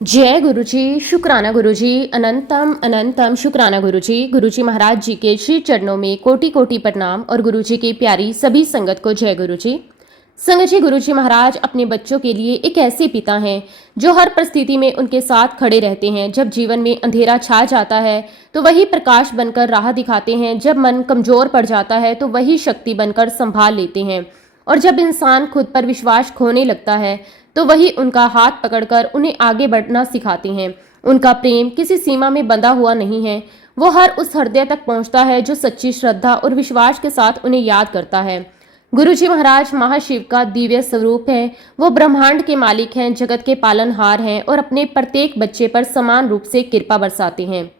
जय गुरुजी, शुक्राना गुरुजी, अनंतम अनंतम शुक्राना गुरुजी। गुरुजी महाराज जी के श्री चरणों में कोटि कोटि प्रणाम और गुरुजी की प्यारी सभी संगत को जय गुरुजी। संगत जी, गुरुजी महाराज अपने बच्चों के लिए एक ऐसे पिता हैं जो हर परिस्थिति में उनके साथ खड़े रहते हैं। जब जीवन में अंधेरा छा जाता है तो वही प्रकाश बनकर राह दिखाते हैं। जब मन कमजोर पड़ जाता है तो वही शक्ति बनकर संभाल लेते हैं। और जब इंसान खुद पर विश्वास खोने लगता है तो वही उनका हाथ पकड़कर उन्हें आगे बढ़ना सिखाते हैं। उनका प्रेम किसी सीमा में बंधा हुआ नहीं है, वो हर उस हृदय तक पहुंचता है जो सच्ची श्रद्धा और विश्वास के साथ उन्हें याद करता है। गुरुजी महाराज महाशिव का दिव्य स्वरूप है। वो ब्रह्मांड के मालिक हैं, जगत के पालनहार हैं और अपने प्रत्येक बच्चे पर समान रूप से कृपा बरसाते हैं।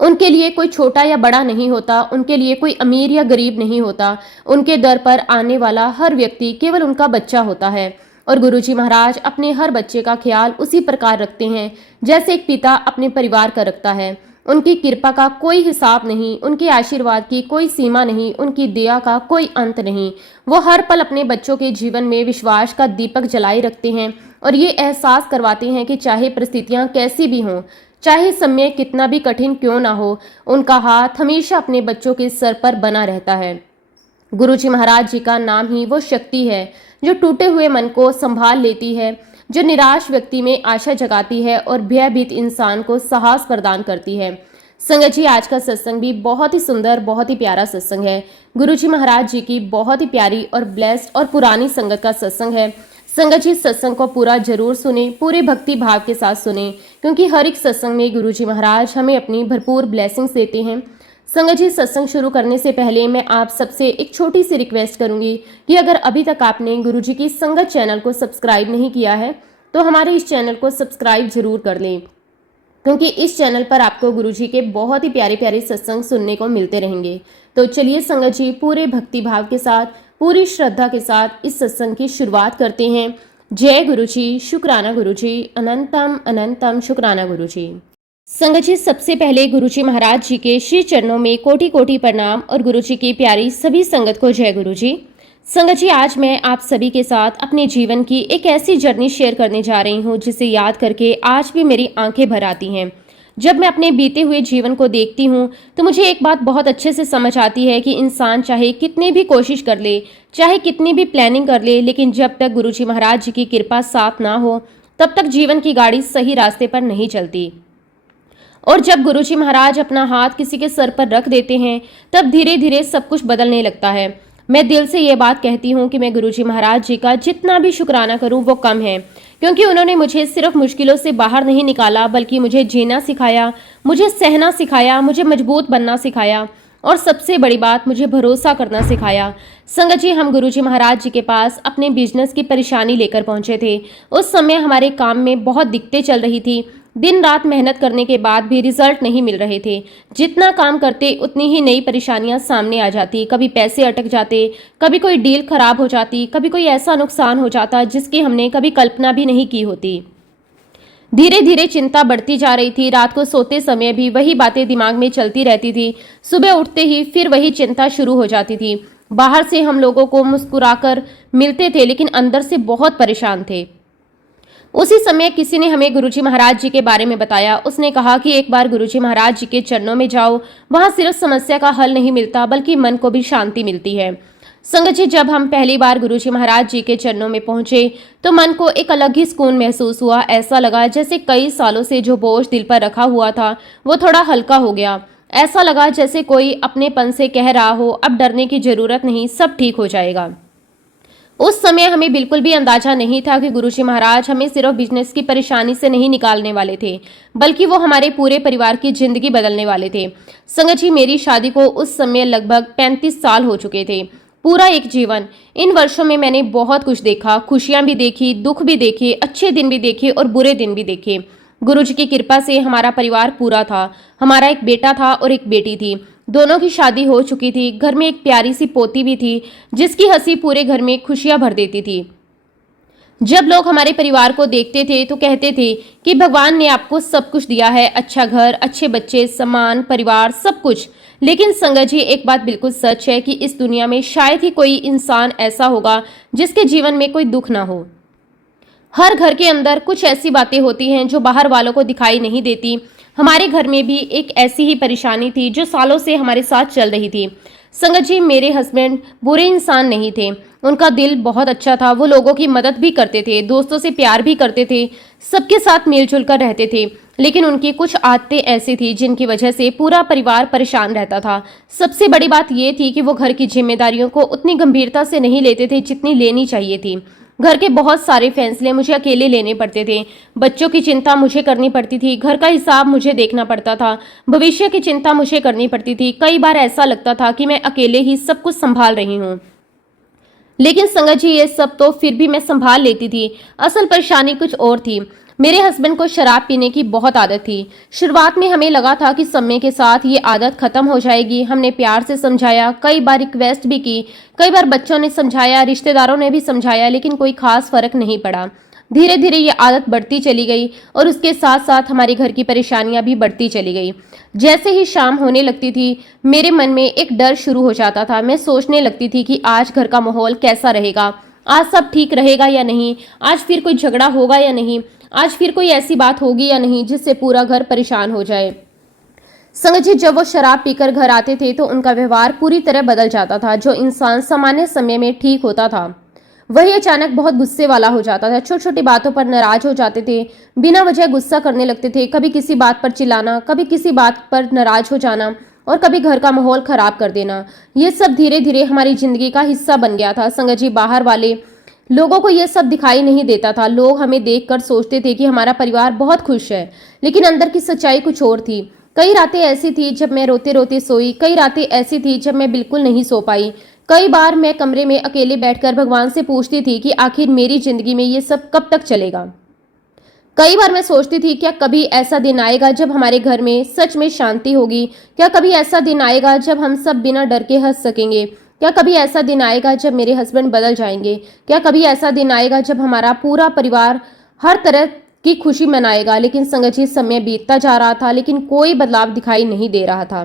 उनके लिए कोई छोटा या बड़ा नहीं होता, उनके लिए कोई अमीर या गरीब नहीं होता। उनके दर पर आने वाला हर व्यक्ति केवल उनका बच्चा होता है। और गुरुजी महाराज अपने हर बच्चे का ख्याल उसी प्रकार रखते हैं जैसे एक पिता अपने परिवार का रखता है। उनकी कृपा का कोई हिसाब नहीं, उनके आशीर्वाद की कोई सीमा नहीं, उनकी दया का कोई अंत नहीं। वो हर पल अपने बच्चों के जीवन में विश्वास का दीपक जलाए रखते हैं और ये एहसास करवाते हैं कि चाहे परिस्थितियां कैसी भी हों, चाहे समय कितना भी कठिन क्यों ना हो, उनका हाथ हमेशा अपने बच्चों के सर पर बना रहता है। गुरुजी महाराज जी का नाम ही वो शक्ति है जो टूटे हुए मन को संभाल लेती है, जो निराश व्यक्ति में आशा जगाती है और भयभीत इंसान को साहस प्रदान करती है। संगत जी, आज का सत्संग भी बहुत ही सुंदर, बहुत ही प्यारा सत्संग है। गुरुजी महाराज जी की बहुत ही प्यारी और ब्लेस्ड और पुरानी संगत का सत्संग है। संगत जी, सत्संग को पूरा जरूर सुने, पूरे भक्ति भाव के साथ सुने, क्योंकि हर एक सत्संग में गुरुजी महाराज हमें अपनी भरपूर ब्लेसिंग्स देते हैं। संगत जी, सत्संग शुरू करने से पहले मैं आप सबसे एक छोटी सी रिक्वेस्ट करूंगी कि अगर अभी तक आपने गुरुजी की संगत चैनल को सब्सक्राइब नहीं किया है तो हमारे इस चैनल को सब्सक्राइब जरूर कर लें, क्योंकि इस चैनल पर आपको गुरुजी के बहुत ही प्यारे प्यारे सत्संग सुनने को मिलते रहेंगे। तो चलिए संगत जी, पूरे भक्ति भाव के साथ, पूरी श्रद्धा के साथ इस सत्संग की शुरुआत करते हैं। जय गुरुजी, शुक्राना गुरुजी, अनंतम अनंतम शुक्राना गुरुजी। संगत जी, सबसे पहले गुरुजी महाराज जी के श्री चरणों में कोटि कोटि प्रणाम और गुरुजी की प्यारी सभी संगत को जय गुरुजी। संगत जी, आज मैं आप सभी के साथ अपने जीवन की एक ऐसी जर्नी शेयर करने जा रही हूँ जिसे याद करके आज भी मेरी आंखें भर आती हैं। जब मैं अपने बीते हुए जीवन को देखती हूँ तो मुझे एक बात बहुत अच्छे से समझ आती है कि इंसान चाहे कितनी भी कोशिश कर ले, चाहे कितनी भी प्लानिंग कर ले, लेकिन जब तक गुरुजी महाराज जी की कृपा साथ ना हो तब तक जीवन की गाड़ी सही रास्ते पर नहीं चलती। और जब गुरुजी महाराज अपना हाथ किसी के सर पर रख देते हैं तब धीरे धीरे सब कुछ बदलने लगता है। मैं दिल से ये बात कहती हूँ कि मैं गुरुजी महाराज जी का जितना भी शुक्राना करूँ वो कम है, क्योंकि उन्होंने मुझे सिर्फ मुश्किलों से बाहर नहीं निकाला, बल्कि मुझे जीना सिखाया, मुझे सहना सिखाया, मुझे मजबूत बनना सिखाया और सबसे बड़ी बात, मुझे भरोसा करना सिखाया। संगत जी, हम गुरुजी महाराज जी के पास अपने बिजनेस की परेशानी लेकर पहुंचे थे। उस समय हमारे काम में बहुत दिक्कतें चल रही थी। दिन रात मेहनत करने के बाद भी रिजल्ट नहीं मिल रहे थे। जितना काम करते उतनी ही नई परेशानियां सामने आ जाती। कभी पैसे अटक जाते, कभी कोई डील खराब हो जाती, कभी कोई ऐसा नुकसान हो जाता जिसकी हमने कभी कल्पना भी नहीं की होती। धीरे धीरे चिंता बढ़ती जा रही थी। रात को सोते समय भी वही बातें दिमाग में चलती रहती थी। सुबह उठते ही फिर वही चिंता शुरू हो जाती थी। बाहर से हम लोगों को मुस्कुराकर मिलते थे, लेकिन अंदर से बहुत परेशान थे। उसी समय किसी ने हमें गुरुजी महाराज जी के बारे में बताया। उसने कहा कि एक बार गुरुजी महाराज जी के चरणों में जाओ, वहां सिर्फ समस्या का हल नहीं मिलता बल्कि मन को भी शांति मिलती है। संगत जी, जब हम पहली बार गुरुजी महाराज जी के चरणों में पहुंचे तो मन को एक अलग ही सुकून महसूस हुआ। ऐसा लगा जैसे कई सालों से जो बोझ दिल पर रखा हुआ था वो थोड़ा हल्का हो गया। ऐसा लगा जैसे कोई अपनेपन से कह रहा हो, अब डरने की जरूरत नहीं, सब ठीक हो जाएगा। उस समय हमें बिल्कुल भी अंदाजा नहीं था कि गुरुजी महाराज हमें सिर्फ बिजनेस की परेशानी से नहीं निकालने वाले थे, बल्कि वो हमारे पूरे परिवार की जिंदगी बदलने वाले थे। संगत जी, मेरी शादी को उस समय लगभग 35 साल हो चुके थे, पूरा एक जीवन। इन वर्षों में मैंने बहुत कुछ देखा, खुशियां भी देखी, दुख भी देखे, अच्छे दिन भी देखे और बुरे दिन भी देखे। गुरुजी की कृपा से हमारा परिवार पूरा था। हमारा एक बेटा था और एक बेटी थी। दोनों की शादी हो चुकी थी। घर में एक प्यारी सी पोती भी थी जिसकी हंसी पूरे घर में खुशियां भर देती थी। जब लोग हमारे परिवार को देखते थे तो कहते थे कि भगवान ने आपको सब कुछ दिया है, अच्छा घर, अच्छे बच्चे, सम्मान, परिवार, सब कुछ। लेकिन संगत जी, एक बात बिल्कुल सच है कि इस दुनिया में शायद ही कोई इंसान ऐसा होगा जिसके जीवन में कोई दुख ना हो। हर घर के अंदर कुछ ऐसी बातें होती हैं जो बाहर वालों को दिखाई नहीं देती। हमारे घर में भी एक ऐसी ही परेशानी थी जो सालों से हमारे साथ चल रही थी। संगत जी, मेरे हस्बैंड बुरे इंसान नहीं थे। उनका दिल बहुत अच्छा था। वो लोगों की मदद भी करते थे, दोस्तों से प्यार भी करते थे, सबके साथ मिलजुल कर रहते थे। लेकिन उनकी कुछ आदतें ऐसी थी जिनकी वजह से पूरा परिवार परेशान रहता था। सबसे बड़ी बात यह थी कि वो घर की जिम्मेदारियों को उतनी गंभीरता से नहीं लेते थे जितनी लेनी चाहिए थी। घर के बहुत सारे फैसले मुझे अकेले लेने पड़ते थे। बच्चों की चिंता मुझे करनी पड़ती थी, घर का हिसाब मुझे देखना पड़ता था, भविष्य की चिंता मुझे करनी पड़ती थी। कई बार ऐसा लगता था कि मैं अकेले ही सब कुछ संभाल रही हूँ। लेकिन संगत जी, ये सब तो फिर भी मैं संभाल लेती थी। असल परेशानी कुछ और थी। मेरे हस्बैंड को शराब पीने की बहुत आदत थी। शुरुआत में हमें लगा था कि समय के साथ ये आदत खत्म हो जाएगी। हमने प्यार से समझाया, कई बार रिक्वेस्ट भी की, कई बार बच्चों ने समझाया, रिश्तेदारों ने भी समझाया, लेकिन कोई खास फर्क नहीं पड़ा। धीरे धीरे ये आदत बढ़ती चली गई और उसके साथ साथ हमारे घर की परेशानियां भी बढ़ती चली गई। जैसे ही शाम होने लगती थी, मेरे मन में एक डर शुरू हो जाता था। मैं सोचने लगती थी कि आज घर का माहौल कैसा रहेगा, आज सब ठीक रहेगा या नहीं, आज फिर कोई झगड़ा होगा या नहीं, आज फिर कोई ऐसी बात होगी या नहीं जिससे पूरा घर परेशान हो जाए। संगत जी, जब वो शराब पीकर घर आते थे तो उनका व्यवहार पूरी तरह बदल जाता था। जो इंसान सामान्य समय में ठीक होता था वही अचानक बहुत गुस्से वाला हो जाता था। छोटी छोटी बातों पर नाराज हो जाते थे, बिना वजह गुस्सा करने लगते थे। कभी किसी बात पर चिल्लाना, कभी किसी बात पर नाराज हो जाना और कभी घर का माहौल खराब कर देना। ये सब धीरे धीरे हमारी जिंदगी का हिस्सा बन गया था। संगत जी, बाहर वाले लोगों को ये सब दिखाई नहीं देता था। लोग हमें देखकर सोचते थे कि हमारा परिवार बहुत खुश है, लेकिन अंदर की सच्चाई कुछ और थी। कई रातें ऐसी थी जब मैं रोते रोते सोई, कई रातें ऐसी थी जब मैं बिल्कुल नहीं सो पाई। कई बार मैं कमरे में अकेले बैठकर भगवान से पूछती थी कि आखिर मेरी जिंदगी में ये सब कब तक चलेगा। कई बार मैं सोचती थी, क्या कभी ऐसा दिन आएगा जब हमारे घर में सच में शांति होगी? क्या कभी ऐसा दिन आएगा जब हम सब बिना डर के हंस सकेंगे? क्या कभी ऐसा दिन आएगा जब मेरे हस्बैंड बदल जाएंगे? क्या कभी ऐसा दिन आएगा जब हमारा पूरा परिवार हर तरह की खुशी मनाएगा? लेकिन संगत जी, समय बीतता जा रहा था लेकिन कोई बदलाव दिखाई नहीं दे रहा था।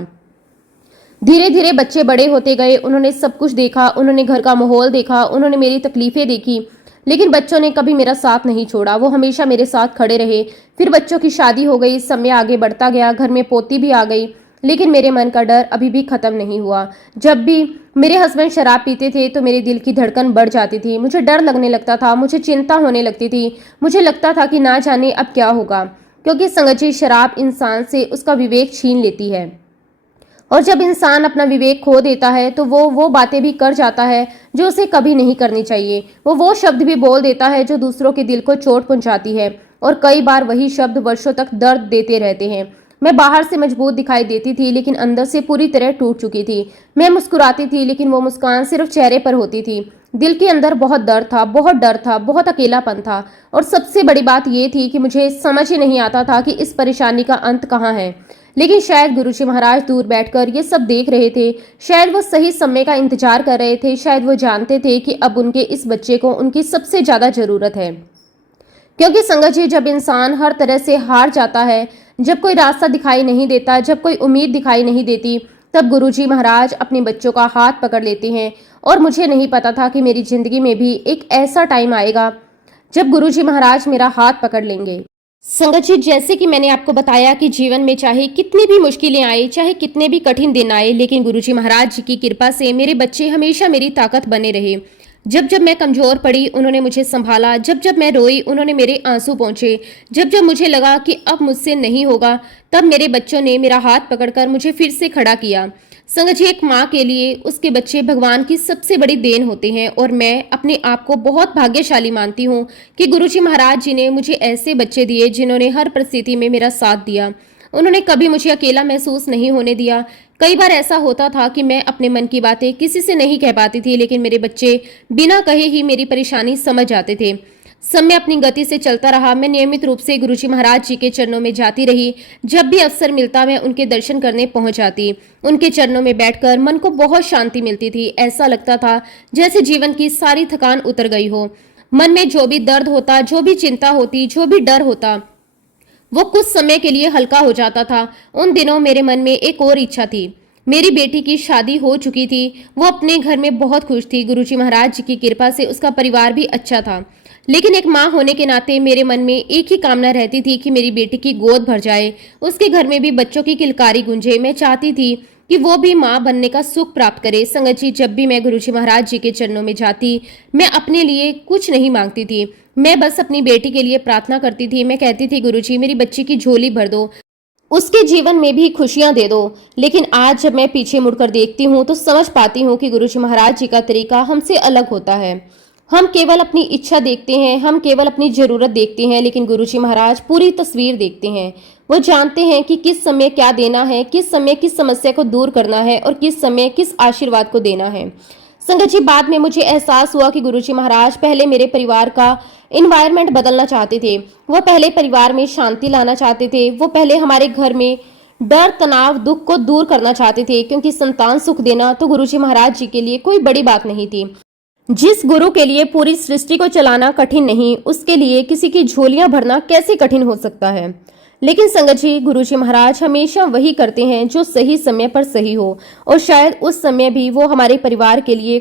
धीरे धीरे बच्चे बड़े होते गए, उन्होंने सब कुछ देखा, उन्होंने घर का माहौल देखा, उन्होंने मेरी तकलीफें देखी, लेकिन बच्चों ने कभी मेरा साथ नहीं छोड़ा। वो हमेशा मेरे साथ खड़े रहे। फिर बच्चों की शादी हो गई, समय आगे बढ़ता गया, घर में पोती भी आ गई, लेकिन मेरे मन का डर अभी भी खत्म नहीं हुआ। जब भी मेरे हस्बैंड शराब पीते थे तो मेरे दिल की धड़कन बढ़ जाती थी। मुझे डर लगने लगता था, मुझे चिंता होने लगती थी। मुझे लगता था कि ना जाने अब क्या होगा, क्योंकि संगत जी, शराब इंसान से उसका विवेक छीन लेती है और जब इंसान अपना विवेक खो देता है तो वो बातें भी कर जाता है जो उसे कभी नहीं करनी चाहिए। वो शब्द भी बोल देता है जो दूसरों के दिल को चोट पहुंचाती है और कई बार वही शब्द वर्षों तक दर्द देते रहते हैं। मैं बाहर से मजबूत दिखाई देती थी लेकिन अंदर से पूरी तरह टूट चुकी थी। मैं मुस्कुराती थी लेकिन वो मुस्कान सिर्फ चेहरे पर होती थी। दिल के अंदर बहुत दर्द था, बहुत डर था, बहुत अकेलापन था और सबसे बड़ी बात यह थी कि मुझे समझ ही नहीं आता था कि इस परेशानी का अंत कहाँ है। लेकिन शायद गुरुजी महाराज दूर बैठकर ये सब देख रहे थे। शायद वो सही समय का इंतजार कर रहे थे। शायद वो जानते थे कि अब उनके इस बच्चे को उनकी सबसे ज्यादा जरूरत है। क्योंकि संगत जी, जब इंसान हर तरह से हार जाता है, जब कोई रास्ता दिखाई नहीं देता, जब कोई उम्मीद दिखाई नहीं देती, तब गुरुजी महाराज अपने बच्चों का हाथ पकड़ लेते हैं। और मुझे नहीं पता था कि मेरी जिंदगी में भी एक ऐसा टाइम आएगा जब गुरुजी महाराज मेरा हाथ पकड़ लेंगे। संगत जी, जैसे कि मैंने आपको बताया कि जीवन में चाहे कितनी भी मुश्किलें आए, चाहे कितने भी कठिन दिन आए, लेकिन गुरुजी महाराज जी की कृपा से मेरे बच्चे हमेशा मेरी ताकत बने रहे। जब जब मैं कमजोर पड़ी उन्होंने मुझे संभाला, जब जब मैं रोई उन्होंने मेरे आंसू पोंछे, जब जब मुझे लगा कि अब मुझसे नहीं होगा तब मेरे बच्चों ने मेरा हाथ पकड़कर मुझे फिर से खड़ा किया। संगत जी, एक माँ के लिए उसके बच्चे भगवान की सबसे बड़ी देन होते हैं और मैं अपने आप को बहुत भाग्यशाली मानती हूँ कि गुरुजी महाराज जी ने मुझे ऐसे बच्चे दिए जिन्होंने हर परिस्थिति में मेरा साथ दिया। उन्होंने कभी मुझे अकेला महसूस नहीं होने दिया। कई बार ऐसा होता था कि मैं अपने मन की बातें किसी से नहीं कह पाती थी, लेकिन मेरे बच्चे बिना कहे ही मेरी परेशानी समझ जाते थे। समय अपनी गति से चलता रहा। मैं नियमित रूप से गुरुजी महाराज जी के चरणों में जाती रही। जब भी अवसर मिलता मैं उनके दर्शन करने पहुंच जाती। उनके चरणों में बैठकर मन को बहुत शांति मिलती थी। ऐसा लगता था जैसे जीवन की सारी थकान उतर गई हो। मन में जो भी दर्द होता, जो भी चिंता होती, जो भी डर होता, वो कुछ समय के लिए हल्का हो जाता था। उन दिनों मेरे मन में एक और इच्छा थी। मेरी बेटी की शादी हो चुकी थी, वो अपने घर में बहुत खुश थी। गुरुजी महाराज जी की कृपा से उसका परिवार भी अच्छा था, लेकिन एक माँ होने के नाते मेरे मन में एक ही कामना रहती थी कि मेरी बेटी की गोद भर जाए, उसके घर में भी बच्चों की किलकारी गूंजे। मैं चाहती थी कि वो भी माँ बनने का सुख प्राप्त करे। संगत जी, जब भी मैं गुरुजी महाराज जी के चरणों में जाती, मैं अपने लिए कुछ नहीं मांगती थी। मैं बस अपनी बेटी के लिए प्रार्थना करती थी। मैं कहती थी, गुरुजी मेरी बच्ची की झोली भर दो, उसके जीवन में भी खुशियां दे दो। लेकिन आज जब मैं पीछे मुड़कर देखती हूँ तो समझ पाती हूँ कि गुरुजी महाराज जी का तरीका हमसे अलग होता है। हम केवल अपनी इच्छा देखते हैं, हम केवल अपनी जरूरत देखते हैं, लेकिन गुरुजी महाराज पूरी तस्वीर देखते हैं। वो जानते हैं कि किस समय क्या देना है, किस समय किस समस्या को दूर करना है और किस समय किस आशीर्वाद को देना है। संगत जी, बाद में मुझे एहसास हुआ कि गुरुजी महाराज पहले मेरे परिवार का इन्वायरमेंट बदलना चाहते थे। वो पहले परिवार में शांति लाना चाहते थे। वो पहले हमारे घर में डर, तनाव, दुख को दूर करना चाहते थे, क्योंकि संतान सुख देना तो गुरुजी महाराज जी के लिए कोई बड़ी बात नहीं थी। जिस गुरु के लिए पूरी सृष्टि को चलाना कठिन नहीं, उसके लिए किसी की झोलियां भरना कैसे कठिन हो सकता है। लेकिन संगत जी, गुरुजी महाराज हमेशा वही करते हैं जो सही समय पर सही हो, और शायद उस समय भी वो हमारे परिवार के लिए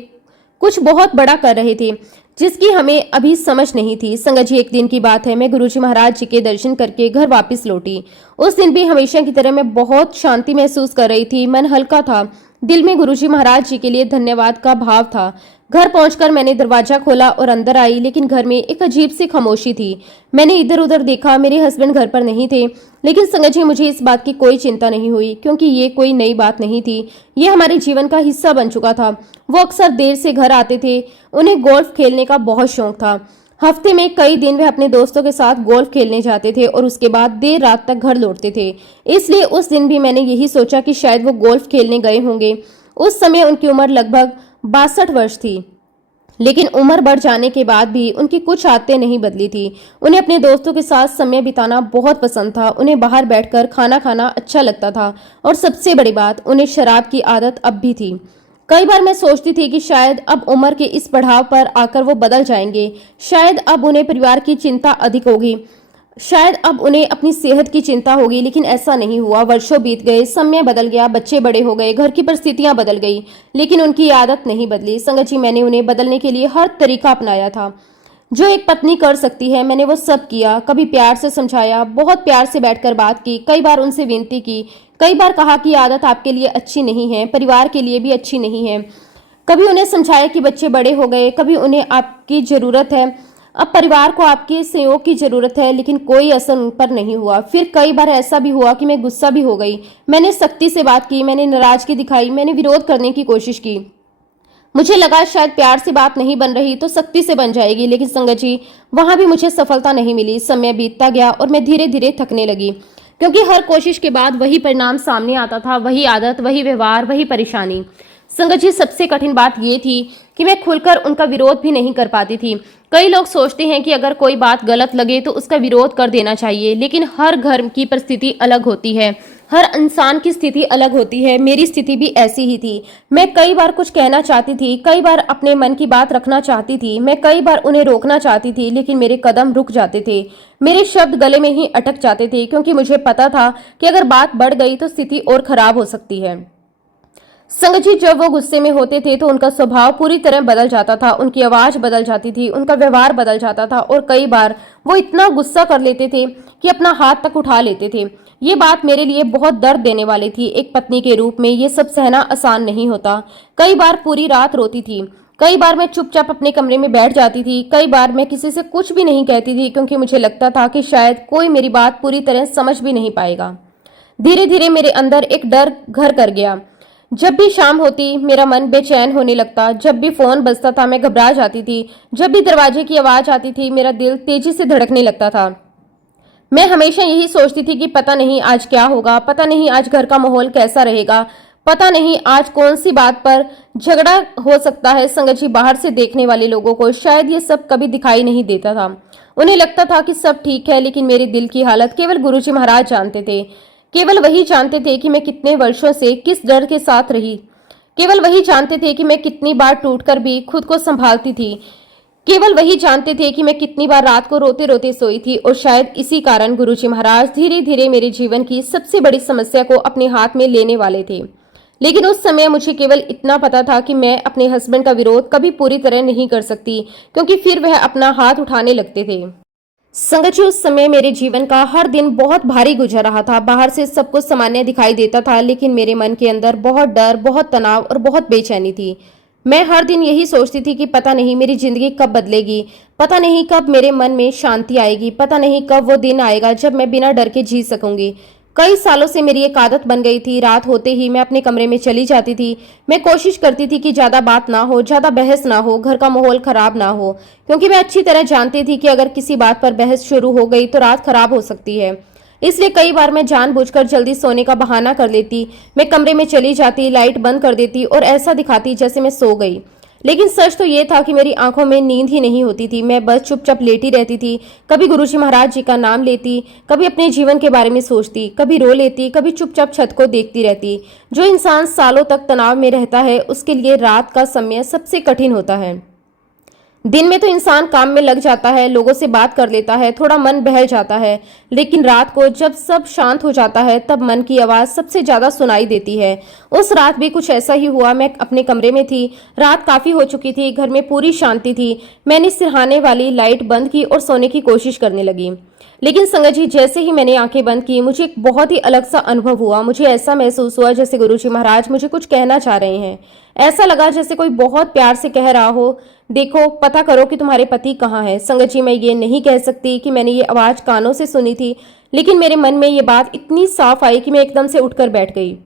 कुछ बहुत बड़ा कर रहे थे, जिसकी हमें अभी समझ नहीं थी। संगत जी, एक दिन की बात है, मैं गुरुजी महाराज जी के दर्शन करके घर वापस लौटी। उस दिन भी हमेशा की तरह मैं बहुत शांति महसूस कर रही थी। मन हल्का था, दिल में गुरुजी महाराज जी के लिए धन्यवाद का भाव था। घर पहुंचकर मैंने दरवाजा खोला और अंदर आई, लेकिन घर में एक अजीब सी खामोशी थी। मैंने इधर उधर देखा, मेरे हस्बैंड घर पर नहीं थे। लेकिन संगत जी, मुझे इस बात की कोई चिंता नहीं हुई, क्योंकि ये कोई नई बात नहीं थी। ये हमारे जीवन का हिस्सा बन चुका था। वो अक्सर देर से घर आते थे। उन्हें गोल्फ खेलने का बहुत शौक था। हफ्ते में कई दिन वे अपने दोस्तों के साथ गोल्फ खेलने जाते थे और उसके बाद देर रात तक घर लौटते थे। इसलिए उस दिन भी मैंने यही सोचा कि शायद वो गोल्फ खेलने गए होंगे। उस समय उनकी उम्र लगभग 62 वर्ष थी। लेकिन उम्र बढ़ जाने के बाद भी उनकी कुछ आदतें नहीं बदली थी। उन्हें अपने दोस्तों के साथ समय बिताना बहुत पसंद था। उन्हें बाहर बैठकर खाना खाना अच्छा लगता था, और सबसे बड़ी बात, उन्हें शराब की आदत अब भी थी। कई बार मैं सोचती थी कि शायद अब उम्र के इस पड़ाव पर आकर वो बदल जाएंगे। शायद अब उन्हें परिवार की चिंता अधिक होगी, शायद अब उन्हें अपनी सेहत की चिंता होगी। लेकिन ऐसा नहीं हुआ। वर्षों बीत गए, समय बदल गया, बच्चे बड़े हो गए, घर की परिस्थितियां बदल गई, लेकिन उनकी आदत नहीं बदली। संगत जी, मैंने उन्हें बदलने के लिए हर तरीका अपनाया था जो एक पत्नी कर सकती है। मैंने वो सब किया। कभी प्यार से समझाया, बहुत प्यार से बैठकर बात की, कई बार उनसे विनती की, कई बार कहा कि आदत आपके लिए अच्छी नहीं है, परिवार के लिए भी अच्छी नहीं है। कभी उन्हें समझाया कि बच्चे बड़े हो गए, कभी उन्हें आपकी जरूरत है, अब परिवार को आपके सहयोग की जरूरत है। लेकिन कोई असर उन पर नहीं हुआ। फिर कई बार ऐसा भी हुआ कि मैं गुस्सा भी हो गई। मैंने सख्ती से बात की, मैंने नाराजगी दिखाई, मैंने विरोध करने की कोशिश की। मुझे लगा शायद प्यार से बात नहीं बन रही तो सख्ती से बन जाएगी। लेकिन संगत जी, वहां भी मुझे सफलता नहीं मिली। समय बीतता गया और मैं धीरे धीरे थकने लगी, क्योंकि हर कोशिश के बाद वही परिणाम सामने आता था, वही आदत, वही व्यवहार, वही परेशानी। संगत जी, सबसे कठिन बात ये थी कि मैं खुलकर उनका विरोध भी नहीं कर पाती थी। कई लोग सोचते हैं कि अगर कोई बात गलत लगे तो उसका विरोध कर देना चाहिए, लेकिन हर घर की परिस्थिति अलग होती है, हर इंसान की स्थिति अलग होती है। मेरी स्थिति भी ऐसी ही थी। मैं कई बार कुछ कहना चाहती थी, कई बार अपने मन की बात रखना चाहती थी, मैं कई बार उन्हें रोकना चाहती थी, लेकिन मेरे कदम रुक जाते थे, मेरे शब्द गले में ही अटक जाते थे, क्योंकि मुझे पता था कि अगर बात बढ़ गई तो स्थिति और खराब हो सकती है। संगत जी, जब वो गुस्से में होते थे तो उनका स्वभाव पूरी तरह बदल जाता था, उनकी आवाज बदल जाती थी, उनका व्यवहार बदल जाता था, और कई बार वो इतना गुस्सा कर लेते थे कि अपना हाथ तक उठा लेते थे। ये बात मेरे लिए बहुत दर्द देने वाली थी। एक पत्नी के रूप में ये सब सहना आसान नहीं होता। कई बार पूरी रात रोती थी, कई बार मैं चुपचाप अपने कमरे में बैठ जाती थी, कई बार मैं किसी से कुछ भी नहीं कहती थी, क्योंकि मुझे लगता था कि शायद कोई मेरी बात पूरी तरह समझ भी नहीं पाएगा। धीरे धीरे मेरे अंदर एक डर घर कर गया। जब भी शाम होती मेरा मन बेचैन होने लगता, जब भी फोन बजता था मैं घबरा जाती थी, जब भी दरवाजे की आवाज आती थी मेरा दिल तेजी से धड़कने लगता था। मैं हमेशा यही सोचती थी कि पता नहीं आज क्या होगा, पता नहीं आज घर का माहौल कैसा रहेगा, पता नहीं आज कौन सी बात पर झगड़ा हो सकता है। संगत जी, बाहर से देखने वाले लोगों को शायद ये सब कभी दिखाई नहीं देता था। उन्हें लगता था कि सब ठीक है, लेकिन मेरे दिल की हालत केवल गुरुजी महाराज जानते थे। केवल वही जानते थे कि मैं कितने वर्षों से किस डर के साथ रही। केवल वही जानते थे कि मैं कितनी बार टूटकर भी खुद को संभालती थी। केवल वही जानते थे कि मैं कितनी बार रात को रोते रोते सोई थी। और शायद इसी कारण गुरुजी महाराज धीरे धीरे मेरे जीवन की सबसे बड़ी समस्या को अपने हाथ में लेने वाले थे। लेकिन उस समय मुझे केवल इतना पता था कि मैं अपने हस्बैंड का विरोध कभी पूरी तरह नहीं कर सकती, क्योंकि फिर वह अपना हाथ उठाने लगते थे। संगत जी, उस समय मेरे जीवन का हर दिन बहुत भारी गुजर रहा था। बाहर से सब कुछ सामान्य दिखाई देता था, लेकिन मेरे मन के अंदर बहुत डर, बहुत तनाव और बहुत बेचैनी थी। मैं हर दिन यही सोचती थी कि पता नहीं मेरी जिंदगी कब बदलेगी, पता नहीं कब मेरे मन में शांति आएगी, पता नहीं कब वो दिन आएगा जब मैं बिना डर के जी सकूंगी। कई सालों से मेरी एक आदत बन गई थी, रात होते ही मैं अपने कमरे में चली जाती थी। मैं कोशिश करती थी कि ज्यादा बात ना हो, ज्यादा बहस ना हो, घर का माहौल खराब ना हो, क्योंकि मैं अच्छी तरह जानती थी कि अगर किसी बात पर बहस शुरू हो गई तो रात खराब हो सकती है। इसलिए कई बार मैं जानबूझकर जल्दी सोने का बहाना कर लेती। मैं कमरे में चली जाती, लाइट बंद कर देती और ऐसा दिखाती जैसे मैं सो गई। लेकिन सच तो ये था कि मेरी आंखों में नींद ही नहीं होती थी। मैं बस चुपचाप लेटी रहती थी। कभी गुरुजी महाराज जी का नाम लेती, कभी अपने जीवन के बारे में सोचती, कभी रो लेती, कभी चुपचाप छत को देखती रहती। जो इंसान सालों तक तनाव में रहता है, उसके लिए रात का समय सबसे कठिन होता है। दिन में तो इंसान काम में लग जाता है, लोगों से बात कर लेता है, थोड़ा मन बहल जाता है, लेकिन रात को जब सब शांत हो जाता है तब मन की आवाज सबसे ज्यादा सुनाई देती है। उस रात भी कुछ ऐसा ही हुआ। मैं अपने कमरे में थी, रात काफी हो चुकी थी, घर में पूरी शांति थी। मैंने सिरहाने वाली लाइट बंद की और सोने की कोशिश करने लगी। लेकिन संगत जी, जैसे ही मैंने आंखें बंद की, मुझे एक बहुत ही अलग सा अनुभव हुआ। मुझे ऐसा महसूस हुआ जैसे गुरुजी महाराज मुझे कुछ कहना चाह रहे हैं। ऐसा लगा जैसे कोई बहुत प्यार से कह रहा हो, देखो, पता करो कि तुम्हारे पति कहाँ है। संगत जी, मैं ये नहीं कह सकती कि मैंने ये आवाज कानों से सुनी थी, लेकिन मेरे मन में ये बात इतनी साफ आई कि मैं एकदम से उठकर बैठ गई।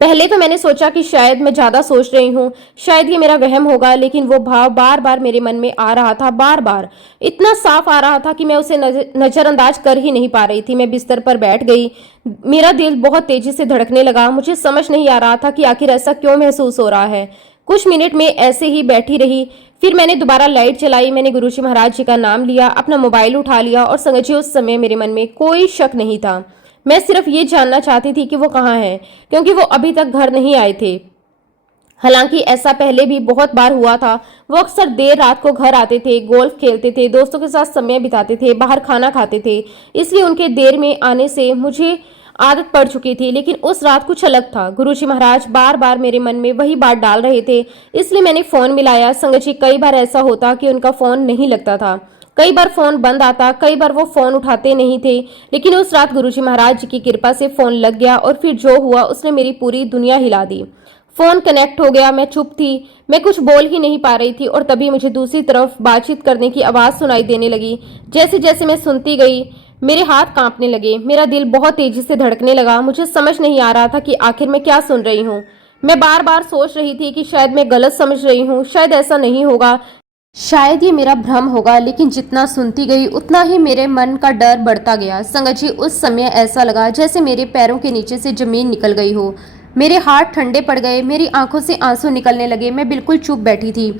पहले तो मैंने सोचा कि शायद मैं ज्यादा सोच रही हूँ, शायद ये मेरा वहम होगा, लेकिन वो भाव बार बार मेरे मन में आ रहा था, बार बार इतना साफ आ रहा था कि मैं उसे नजरअंदाज कर ही नहीं पा रही थी। मैं बिस्तर पर बैठ गई। मेरा दिल बहुत तेजी से धड़कने लगा। मुझे समझ नहीं आ रहा था कि आखिर ऐसा क्यों महसूस हो रहा है। कुछ मिनट में ऐसे ही बैठी रही। फिर मैंने दोबारा लाइट चलाई। मैंने गुरुजी महाराज जी का नाम लिया, अपना मोबाइल उठा लिया और समझिए उस समय मेरे मन में कोई शक नहीं था। मैं सिर्फ ये जानना चाहती थी कि वो कहाँ हैं, क्योंकि वो अभी तक घर नहीं आए थे। हालांकि ऐसा पहले भी बहुत बार हुआ था। वो अक्सर देर रात को घर आते थे, गोल्फ खेलते थे, दोस्तों के साथ समय बिताते थे, बाहर खाना खाते थे। इसलिए उनके देर में आने से मुझे आदत पड़ चुकी थी। लेकिन उस रात कुछ अलग था। गुरुजी महाराज बार बार मेरे मन में वही बात डाल रहे थे, इसलिए मैंने फोन मिलाया। संगत जी, कई बार ऐसा होता कि उनका फोन नहीं लगता था, कई बार फोन बंद आता, कई बार वो फोन उठाते नहीं थे। लेकिन उस रात गुरुजी महाराज जी की कृपा से फोन लग गया और फिर जो हुआ उसने मेरी पूरी दुनिया हिला दी। फोन कनेक्ट हो गया। मैं चुप थी, मैं कुछ बोल ही नहीं पा रही थी और तभी मुझे दूसरी तरफ बातचीत करने की आवाज सुनाई देने लगी। जैसे जैसे मैं सुनती गई मेरे हाथ कांपने लगे, मेरा दिल बहुत तेजी से धड़कने लगा। मुझे समझ नहीं आ रहा था कि आखिर मैं क्या सुन रही हूँ। मैं बार बार सोच रही थी कि शायद मैं गलत समझ रही हूँ, शायद ऐसा नहीं होगा, शायद ये मेरा भ्रम होगा। लेकिन जितना सुनती गई उतना ही मेरे मन का डर बढ़ता गया। संगत जी, उस समय ऐसा लगा जैसे मेरे पैरों के नीचे से जमीन निकल गई हो। मेरे हाथ ठंडे पड़ गए, मेरी आंखों से आंसू निकलने लगे। मैं बिल्कुल चुप बैठी थी।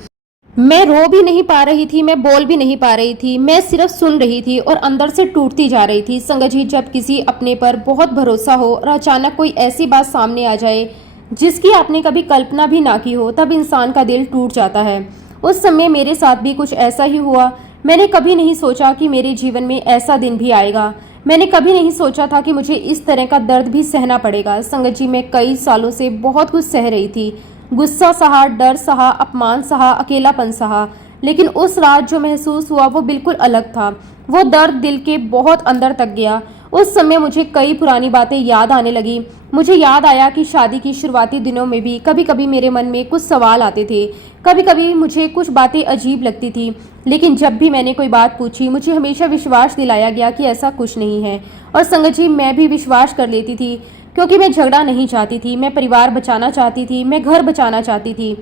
मैं रो भी नहीं पा रही थी, मैं बोल भी नहीं पा रही थी, मैं सिर्फ सुन रही थी और अंदर से टूटती जा रही थी। संगत जी, जब किसी अपने पर बहुत भरोसा हो और अचानक कोई ऐसी बात सामने आ जाए जिसकी आपने कभी कल्पना भी ना की हो, तब इंसान का दिल टूट जाता है। उस समय मेरे साथ भी कुछ ऐसा ही हुआ। मैंने कभी नहीं सोचा कि मेरे जीवन में ऐसा दिन भी आएगा। मैंने कभी नहीं सोचा था कि मुझे इस तरह का दर्द भी सहना पड़ेगा। संगत जी, मैं कई सालों से बहुत कुछ सह रही थी, गुस्सा सहा, डर सहा, अपमान सहा, अकेलापन सहा। लेकिन उस रात जो महसूस हुआ वो बिल्कुल अलग था। वो दर्द दिल के बहुत अंदर तक गया। उस समय मुझे कई पुरानी बातें याद आने लगी। मुझे याद आया कि शादी की शुरुआती दिनों में भी कभी कभी मेरे मन में कुछ सवाल आते थे, कभी कभी मुझे कुछ बातें अजीब लगती थी। लेकिन जब भी मैंने कोई बात पूछी, मुझे हमेशा विश्वास दिलाया गया कि ऐसा कुछ नहीं है। और संगत जी, मैं भी विश्वास कर लेती थी, क्योंकि मैं झगड़ा नहीं चाहती थी। मैं परिवार बचाना चाहती थी, मैं घर बचाना चाहती थी,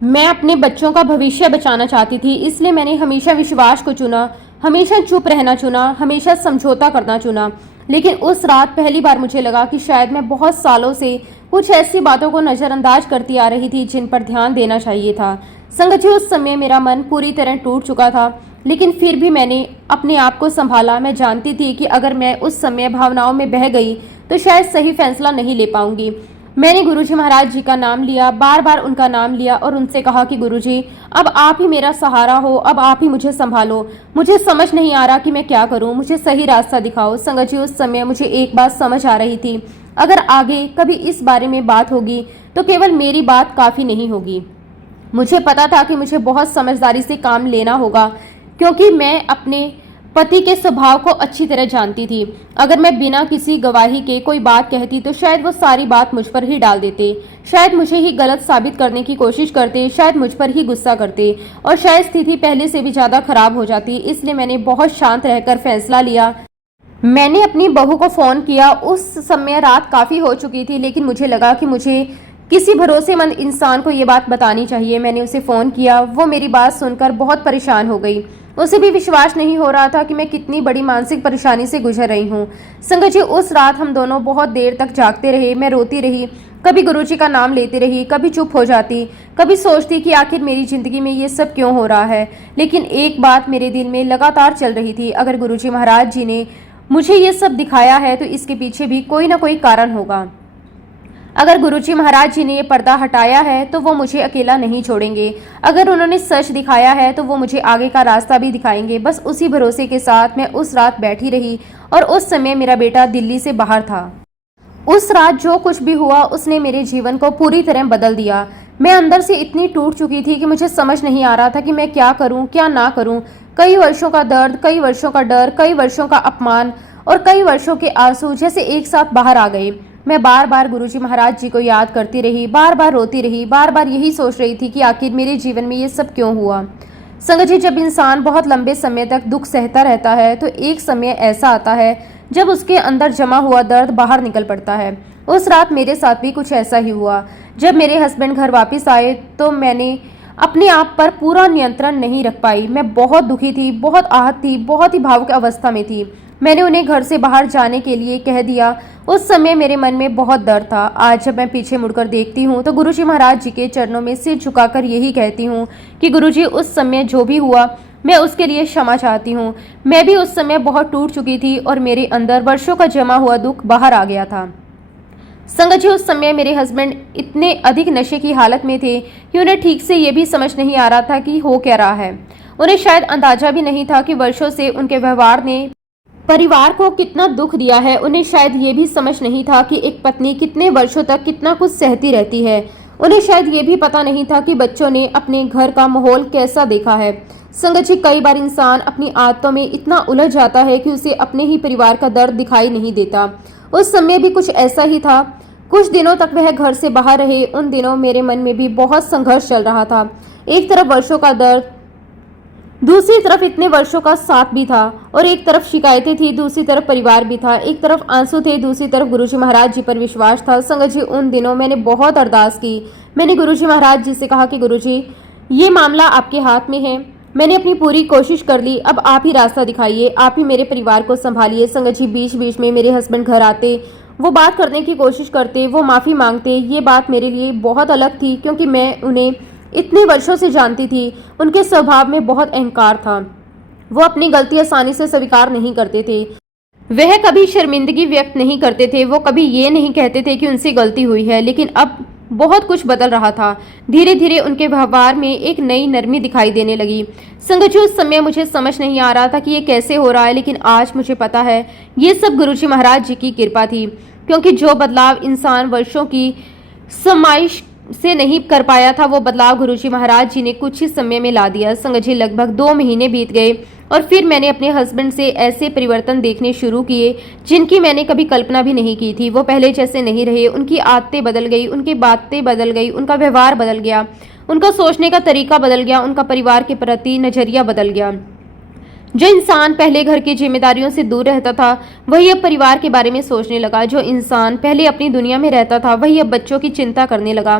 मैं अपने बच्चों का भविष्य बचाना चाहती थी। इसलिए मैंने हमेशा विश्वास को चुना, हमेशा चुप रहना चुना, हमेशा समझौता करना चुना। लेकिन उस रात पहली बार मुझे लगा कि शायद मैं बहुत सालों से कुछ ऐसी बातों को नज़रअंदाज करती आ रही थी जिन पर ध्यान देना चाहिए था। संगत जी, उस समय मेरा मन पूरी तरह टूट चुका था, लेकिन फिर भी मैंने अपने आप को संभाला। मैं जानती थी कि अगर मैं उस समय भावनाओं में बह गई तो शायद सही फैसला नहीं ले पाऊंगी। मैंने गुरुजी महाराज जी का नाम लिया, बार बार उनका नाम लिया और उनसे कहा कि गुरुजी अब आप ही मेरा सहारा हो, अब आप ही मुझे संभालो। मुझे समझ नहीं आ रहा कि मैं क्या करूं, मुझे सही रास्ता दिखाओ। संगत जी, उस समय मुझे एक बात समझ आ रही थी, अगर आगे कभी इस बारे में बात होगी तो केवल मेरी बात काफी नहीं होगी। मुझे पता था कि मुझे बहुत समझदारी से काम लेना होगा, क्योंकि मैं अपने पति के स्वभाव को अच्छी तरह जानती थी। अगर मैं बिना किसी गवाही के कोई बात कहती तो शायद वो सारी बात मुझ पर ही डाल देते, शायद मुझे ही गलत साबित करने की कोशिश करते, शायद मुझ पर ही गुस्सा करते और शायद स्थिति पहले से भी ज्यादा खराब हो जाती। इसलिए मैंने बहुत शांत रहकर फैसला लिया। मैंने अपनी बहू को फोन किया। उस समय रात काफी हो चुकी थी, लेकिन मुझे लगा कि मुझे किसी भरोसेमंद इंसान को ये बात बतानी चाहिए। मैंने उसे फोन किया। वो मेरी बात सुनकर बहुत परेशान हो गई। उसे भी विश्वास नहीं हो रहा था कि मैं कितनी बड़ी मानसिक परेशानी से गुजर रही हूँ। संगत जी, उस रात हम दोनों बहुत देर तक जागते रहे। मैं रोती रही, कभी गुरुजी का नाम लेती रही, कभी चुप हो जाती, कभी सोचती कि आखिर मेरी जिंदगी में ये सब क्यों हो रहा है। लेकिन एक बात मेरे दिल में लगातार चल रही थी, अगर गुरुजी महाराज जी ने मुझे ये सब दिखाया है तो इसके पीछे भी कोई ना कोई कारण होगा। अगर गुरुजी महाराज जी ने ये पर्दा हटाया है तो वो मुझे अकेला नहीं छोड़ेंगे। अगर उन्होंने सच दिखाया है तो वो मुझे आगे का रास्ता भी दिखाएंगे। बस उसी भरोसे के साथ मैं उस रात बैठी रही और उस समय मेरा बेटा दिल्ली से बाहर था। उस रात जो कुछ भी हुआ उसने मेरे जीवन को पूरी तरह बदल दिया। मैं अंदर से इतनी टूट चुकी थी कि मुझे समझ नहीं आ रहा था कि मैं क्या करूं, क्या ना करूं। कई वर्षों का दर्द, कई वर्षों का डर, कई वर्षों का अपमान और कई वर्षों के आंसू जैसे एक साथ बाहर आ गए। मैं बार बार गुरुजी महाराज जी को याद करती रही, बार बार रोती रही, बार बार यही सोच रही थी कि आखिर मेरे जीवन में ये सब क्यों हुआ। संगत जी, जब इंसान बहुत लंबे समय तक दुख सहता रहता है तो एक समय ऐसा आता है जब उसके अंदर जमा हुआ दर्द बाहर निकल पड़ता है। उस रात मेरे साथ भी कुछ ऐसा ही हुआ। जब मेरे हस्बैंड घर वापस आए तो मैंने अपने आप पर पूरा नियंत्रण नहीं रख पाई। मैं बहुत दुखी थी, बहुत आहत थी, बहुत ही भावुक अवस्था में थी। मैंने उन्हें घर से बाहर जाने के लिए कह दिया। उस समय मेरे मन में बहुत दर्द था। आज जब मैं पीछे मुड़कर देखती हूँ तो गुरुजी महाराज जी के चरणों में सिर झुकाकर यही कहती हूँ कि गुरुजी, उस समय जो भी हुआ मैं उसके लिए क्षमा चाहती हूँ। मैं भी उस समय बहुत टूट चुकी थी और मेरे अंदर वर्षों का जमा हुआ दुख बाहर आ गया था। संगत जी, उस समय मेरे हस्बैंड इतने अधिक नशे की हालत में थे कि उन्हें ठीक से ये भी समझ नहीं आ रहा था कि हो क्या रहा है। उन्हें शायद अंदाजा भी नहीं था कि वर्षों से उनके व्यवहार ने परिवार को कितना दुख दिया है। उन्हें शायद ये भी समझ नहीं था कि एक पत्नी कितने वर्षों तक कितना कुछ सहती रहती है। उन्हें शायद ये भी पता नहीं था कि बच्चों ने अपने घर का माहौल कैसा देखा है। संगत जी, कई बार इंसान अपनी आदतों में इतना उलझ जाता है कि उसे अपने ही परिवार का दर्द दिखाई नहीं देता। उस समय भी कुछ ऐसा ही था। कुछ दिनों तक वह घर से बाहर रहे। उन दिनों मेरे मन में भी बहुत संघर्ष चल रहा था। एक तरफ वर्षों का दर्द, दूसरी तरफ इतने वर्षों का साथ भी था और एक तरफ शिकायतें थी, दूसरी तरफ परिवार भी था। एक तरफ आंसू थे, दूसरी तरफ गुरुजी महाराज जी पर विश्वास था। संगत जी, उन दिनों मैंने बहुत अरदास की। मैंने गुरुजी महाराज जी से कहा कि गुरुजी, ये मामला आपके हाथ में है। मैंने अपनी पूरी कोशिश कर ली, अब आप ही रास्ता दिखाइए, आप ही मेरे परिवार को संभालिए। संगत जी, बीच बीच में मेरे हस्बैंड घर आते, वो बात करने की कोशिश करते, वो माफ़ी मांगते। ये बात मेरे लिए बहुत अलग थी क्योंकि मैं उन्हें इतने वर्षों से जानती थी। उनके स्वभाव में बहुत अहंकार था। वो अपनी गलती आसानी से स्वीकार नहीं करते थे। वह कभी शर्मिंदगी व्यक्त नहीं करते थे। वो कभी ये नहीं कहते थे कि उनसे गलती हुई है। लेकिन अब बहुत कुछ बदल रहा था। धीरे धीरे उनके व्यवहार में एक नई नरमी दिखाई देने लगी। संगत जी, उस समय मुझे समझ नहीं आ रहा था कि ये कैसे हो रहा है, लेकिन आज मुझे पता है ये सब गुरुजी महाराज जी की कृपा थी। क्योंकि जो बदलाव इंसान वर्षों की समाइश से नहीं कर पाया था, वो बदलाव गुरुजी महाराज जी ने कुछ ही समय में ला दिया। संगत जी, लगभग 2 महीने बीत गए और फिर मैंने अपने हस्बैंड से ऐसे परिवर्तन देखने शुरू किए जिनकी मैंने कभी कल्पना भी नहीं की थी। वो पहले जैसे नहीं रहे। उनकी आदतें बदल गई, उनकी बातें बदल गई, उनका व्यवहार बदल गया, उनका सोचने का तरीका बदल गया, उनका परिवार के प्रति नजरिया बदल गया। जो इंसान पहले घर की जिम्मेदारियों से दूर रहता था, वही अब परिवार के बारे में सोचने लगा। जो इंसान पहले अपनी दुनिया में रहता था, वही अब बच्चों की चिंता करने लगा।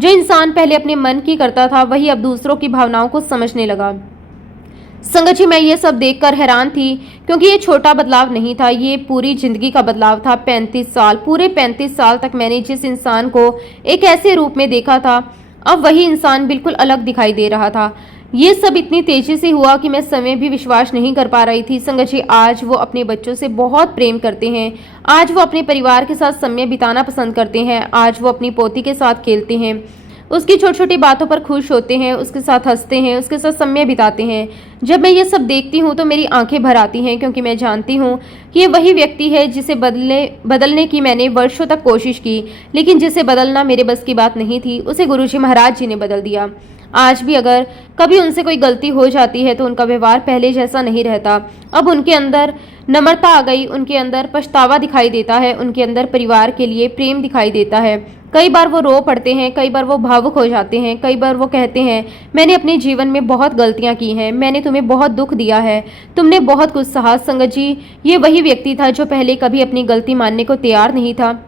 जो इंसान पहले अपने मन की करता था, वही अब दूसरों की भावनाओं को समझने लगा। संगत जी, मैं ये सब देखकर हैरान थी क्योंकि ये छोटा बदलाव नहीं था, ये पूरी जिंदगी का बदलाव था। 35 साल, पूरे 35 साल तक मैंने जिस इंसान को एक ऐसे रूप में देखा था, अब वही इंसान बिल्कुल अलग दिखाई दे रहा था। ये सब इतनी तेजी से हुआ कि मैं समय भी विश्वास नहीं कर पा रही थी। संगत जी, आज वो अपने बच्चों से बहुत प्रेम करते हैं। आज वो अपने परिवार के साथ समय बिताना पसंद करते हैं। आज वो अपनी पोती के साथ खेलते हैं, उसकी छोटी छोटी बातों पर खुश होते हैं, उसके साथ हंसते हैं, उसके साथ समय बिताते हैं। जब मैं ये सब देखती हूँ तो मेरी आंखें भर आती हैं, क्योंकि मैं जानती हूँ कि ये वही व्यक्ति है जिसे बदलने की मैंने वर्षों तक कोशिश की, लेकिन जिसे बदलना मेरे बस की बात नहीं थी, उसे गुरुजी महाराज जी ने बदल दिया। आज भी अगर कभी उनसे कोई गलती हो जाती है तो उनका व्यवहार पहले जैसा नहीं रहता। अब उनके अंदर नम्रता आ गई, उनके अंदर पछतावा दिखाई देता है, उनके अंदर परिवार के लिए प्रेम दिखाई देता है। कई बार वो रो पड़ते हैं, कई बार वो भावुक हो जाते हैं, कई बार वो कहते हैं, मैंने अपने जीवन में बहुत गलतियां की हैं, मैंने तुम्हें बहुत दुख दिया है, तुमने बहुत कुछ सहा। संगत जी, ये वही व्यक्ति था जो पहले कभी अपनी गलती मानने को तैयार नहीं था।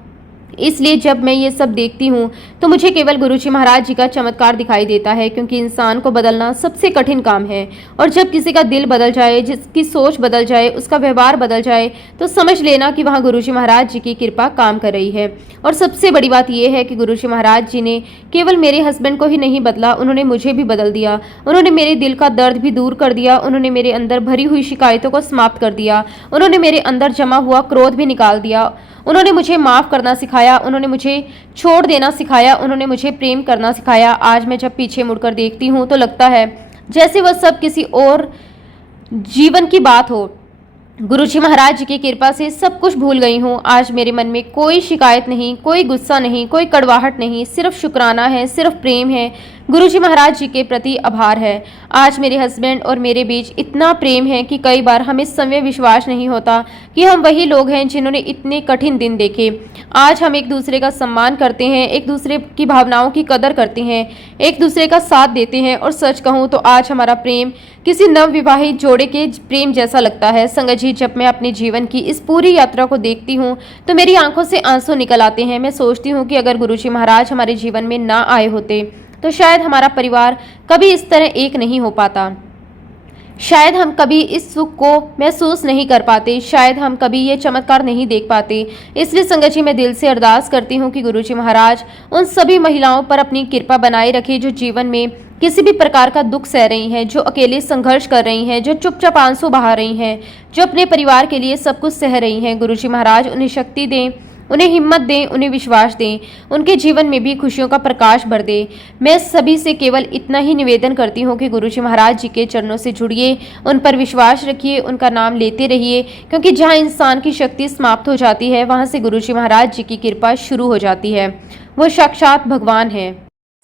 इसलिए जब मैं ये सब देखती हूँ तो मुझे केवल गुरुजी महाराज जी का चमत्कार दिखाई देता है, क्योंकि इंसान को बदलना सबसे कठिन काम है। और जब किसी का दिल बदल जाए, जिसकी सोच बदल जाए, उसका व्यवहार बदल जाए, तो समझ लेना कि वहाँ गुरुजी महाराज जी की कृपा काम कर रही है। और सबसे बड़ी बात यह है कि गुरुजी महाराज जी ने केवल मेरे हस्बैंड को ही नहीं बदला, उन्होंने मुझे भी बदल दिया। उन्होंने मेरे दिल का दर्द भी दूर कर दिया, उन्होंने मेरे अंदर भरी हुई शिकायतों को समाप्त कर दिया, उन्होंने मेरे अंदर जमा हुआ क्रोध भी निकाल दिया, उन्होंने मुझे माफ़ करना सिखाया, उन्होंने मुझे छोड़ देना सिखाया, उन्होंने मुझे प्रेम करना सिखाया। आज मैं जब पीछे मुड़कर देखती हूँ तो लगता है जैसे वह सब किसी और जीवन की बात हो। गुरुजी महाराज जी की कृपा से सब कुछ भूल गई हूँ। आज मेरे मन में कोई शिकायत नहीं, कोई गुस्सा नहीं, कोई कड़वाहट नहीं, सिर्फ शुक्राना है, सिर्फ प्रेम है, गुरुजी महाराज जी के प्रति आभार है। आज मेरे हस्बैंड और मेरे बीच इतना प्रेम है कि कई बार हमें समय विश्वास नहीं होता कि हम वही लोग हैं जिन्होंने इतने कठिन दिन देखे। आज हम एक दूसरे का सम्मान करते हैं, एक दूसरे की भावनाओं की कदर करते हैं, एक दूसरे का साथ देते हैं। और सच कहूँ तो आज हमारा प्रेम किसी नवविवाहित जोड़े के प्रेम जैसा लगता है। संगत जी, जब मैं अपने जीवन की इस पूरी यात्रा को देखती हूँ तो मेरी आंखों से आंसू निकल आते हैं। मैं सोचती हूँ कि अगर गुरुजी महाराज हमारे जीवन में ना आए होते तो शायद हमारा परिवार कभी इस तरह एक नहीं हो पाता, शायद हम कभी इस सुख को महसूस नहीं कर पाते, शायद हम कभी ये चमत्कार नहीं देख पाते। इसलिए संगत जी, मैं दिल से अरदास करती हूँ कि गुरुजी महाराज उन सभी महिलाओं पर अपनी कृपा बनाए रखे जो जीवन में किसी भी प्रकार का दुख सह रही हैं, जो अकेले संघर्ष कर रही हैं, जो चुपचाप आंसू बहा रही हैं, जो अपने परिवार के लिए सब कुछ सह रही हैं। गुरुजी महाराज उन्हें शक्ति दें, उन्हें हिम्मत दें, उन्हें विश्वास दें, उनके जीवन में भी खुशियों का प्रकाश भर दें। मैं सभी से केवल इतना ही निवेदन करती हूँ कि गुरुजी महाराज जी के चरणों से जुड़िए, उन पर विश्वास रखिए, उनका नाम लेते रहिए, क्योंकि जहाँ इंसान की शक्ति समाप्त हो जाती है वहाँ से गुरुजी महाराज जी की कृपा शुरू हो जाती है। वो साक्षात भगवान है।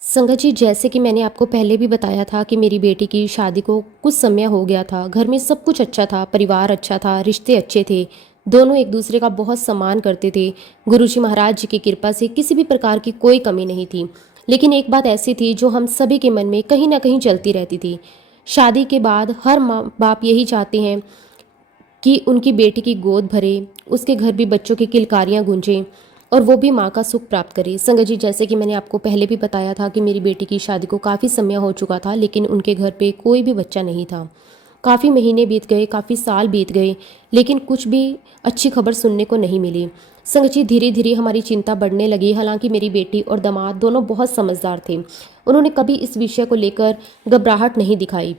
संगत जी, जैसे कि मैंने आपको पहले भी बताया था कि मेरी बेटी की शादी को कुछ समय हो गया था। घर में सब कुछ अच्छा था, परिवार अच्छा था, रिश्ते अच्छे थे, दोनों एक दूसरे का बहुत सम्मान करते थे। गुरुजी महाराज जी की कृपा से किसी भी प्रकार की कोई कमी नहीं थी। लेकिन एक बात ऐसी थी जो हम सभी के मन में कहीं ना कहीं चलती रहती थी। शादी के बाद हर माँ बाप यही चाहते हैं कि उनकी बेटी की गोद भरे, उसके घर भी बच्चों की किलकारियाँ गूंजें और वो भी माँ का सुख प्राप्त करे। संगत जी, जैसे कि मैंने आपको पहले भी बताया था कि मेरी बेटी की शादी को काफ़ी समय हो चुका था, लेकिन उनके घर पे कोई भी बच्चा नहीं था। काफ़ी महीने बीत गए, काफ़ी साल बीत गए, लेकिन कुछ भी अच्छी खबर सुनने को नहीं मिली। संगत जी, धीरे धीरे हमारी चिंता बढ़ने लगी। हालांकि मेरी बेटी और दामाद दोनों बहुत समझदार थे, उन्होंने कभी इस विषय को लेकर घबराहट नहीं दिखाई।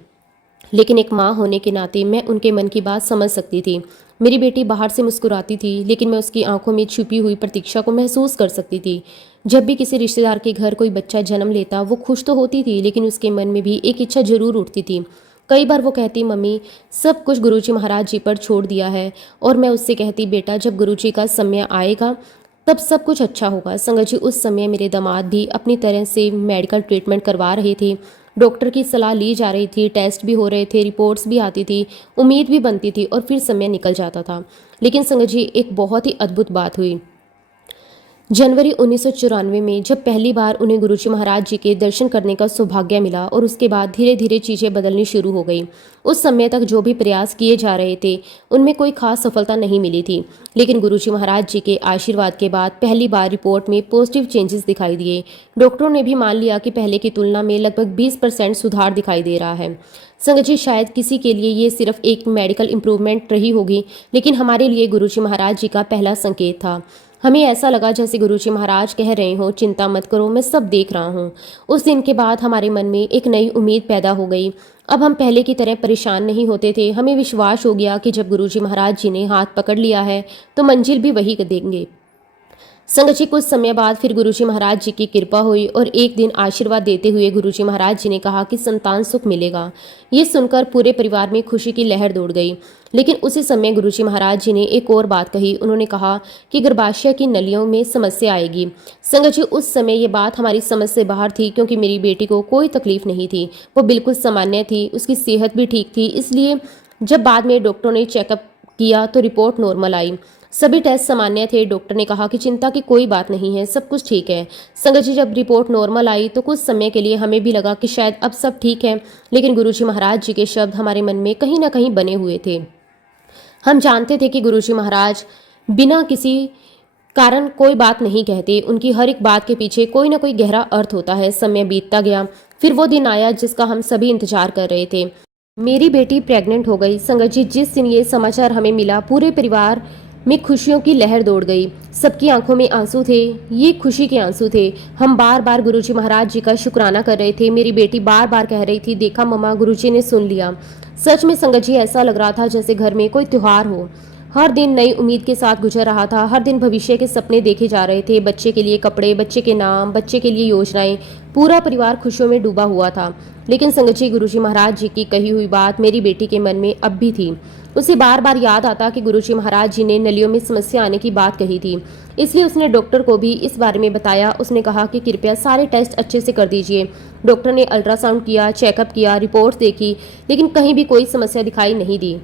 लेकिन एक माँ होने के नाते मैं उनके मन की बात समझ सकती थी। मेरी बेटी बाहर से मुस्कुराती थी, लेकिन मैं उसकी आंखों में छुपी हुई प्रतीक्षा को महसूस कर सकती थी। जब भी किसी रिश्तेदार के घर कोई बच्चा जन्म लेता, वो खुश तो होती थी, लेकिन उसके मन में भी एक इच्छा जरूर उठती थी। कई बार वो कहती, मम्मी सब कुछ गुरुजी महाराज जी पर छोड़ दिया है। और मैं उससे कहती, बेटा जब गुरुजी का समय आएगा तब सब कुछ अच्छा होगा। संगत जी, उस समय मेरे दामाद भी अपनी तरह से मेडिकल ट्रीटमेंट करवा रहे थे, डॉक्टर की सलाह ली जा रही थी, टेस्ट भी हो रहे थे, रिपोर्ट्स भी आती थी, उम्मीद भी बनती थी, और फिर समय निकल जाता था। लेकिन संगत जी, एक बहुत ही अद्भुत बात हुई। जनवरी 1994 में जब पहली बार उन्हें गुरुजी महाराज जी के दर्शन करने का सौभाग्य मिला, और उसके बाद धीरे धीरे चीज़ें बदलनी शुरू हो गई। उस समय तक जो भी प्रयास किए जा रहे थे उनमें कोई खास सफलता नहीं मिली थी, लेकिन गुरुजी महाराज जी के आशीर्वाद के बाद पहली बार रिपोर्ट में पॉजिटिव चेंजेस दिखाई दिए। डॉक्टरों ने भी मान लिया कि पहले की तुलना में लगभग 20% सुधार दिखाई दे रहा है। संगत जी, शायद किसी के लिए ये सिर्फ एक मेडिकल इम्प्रूवमेंट रही होगी, लेकिन हमारे लिए गुरुजी महाराज जी का पहला संकेत था। हमें ऐसा लगा जैसे गुरुजी महाराज कह रहे हो, चिंता मत करो, मैं सब देख रहा हूँ। उस दिन के बाद हमारे मन में एक नई उम्मीद पैदा हो गई। अब हम पहले की तरह परेशान नहीं होते थे। हमें विश्वास हो गया कि जब गुरुजी महाराज जी ने हाथ पकड़ लिया है तो मंजिल भी वही देंगे। संगत जी, कुछ समय बाद फिर गुरुजी महाराज जी की कृपा हुई और एक दिन आशीर्वाद देते हुए गुरुजी महाराज जी ने कहा कि संतान सुख मिलेगा। ये सुनकर पूरे परिवार में खुशी की लहर दौड़ गई। लेकिन उसी समय गुरुजी महाराज जी ने एक और बात कही। उन्होंने कहा कि गर्भाशय की नलियों में समस्या आएगी। संगत जी, उस समय ये बात हमारी समझ से बाहर थी, क्योंकि मेरी बेटी को कोई तकलीफ नहीं थी। वो बिल्कुल सामान्य थी, उसकी सेहत भी ठीक थी। इसलिए जब बाद में डॉक्टरों ने चेकअप किया तो रिपोर्ट नॉर्मल आई। सभी टेस्ट सामान्य थे। डॉक्टर ने कहा कि चिंता की कोई बात नहीं है, सब कुछ ठीक है। संगत जी, जब रिपोर्ट नॉर्मल आई तो कुछ समय के लिए हमें भी लगा कि शायद अब सब ठीक है। लेकिन गुरुजी महाराज जी के शब्द हमारे मन में कहीं ना कहीं बने हुए थे। हम जानते थे कि गुरुजी महाराज बिना किसी कारण कोई बात नहीं कहते। उनकी हर एक बात के पीछे कोई ना कोई गहरा अर्थ होता है। समय बीतता गया, फिर वो दिन आया जिसका हम सभी इंतजार कर रहे थे। मेरी बेटी प्रेग्नेंट हो गई। संगत जी, जिस दिन ये समाचार हमें मिला पूरे परिवार में खुशियों की लहर दौड़ गई। सबकी आंखों में आंसू थे, ये खुशी के आंसू थे। हम बार बार गुरुजी महाराज जी का शुक्राना कर रहे थे। मेरी बेटी बार बार कह रही थी, देखा मम्मा, गुरुजी ने सुन लिया। सच में संगत जी, ऐसा लग रहा था जैसे घर में कोई त्योहार हो। हर दिन नई उम्मीद के साथ गुजर रहा था। हर दिन भविष्य के सपने देखे जा रहे थे। बच्चे के लिए कपड़े, बच्चे के नाम, बच्चे के लिए योजनाएं। पूरा परिवार खुशियों में डूबा हुआ था। लेकिन संगत जी, गुरुजी महाराज जी की कही हुई बात मेरी बेटी के मन में अब भी थी। उसे बार बार याद आता कि गुरुजी महाराज जी ने नलियों में समस्या आने की बात कही थी। इसलिए उसने डॉक्टर को भी इस बारे में बताया। उसने कहा कि कृपया सारे टेस्ट अच्छे से कर दीजिए। डॉक्टर ने अल्ट्रासाउंड किया, चेकअप किया, रिपोर्ट्स देखी, लेकिन कहीं भी कोई समस्या दिखाई नहीं दी।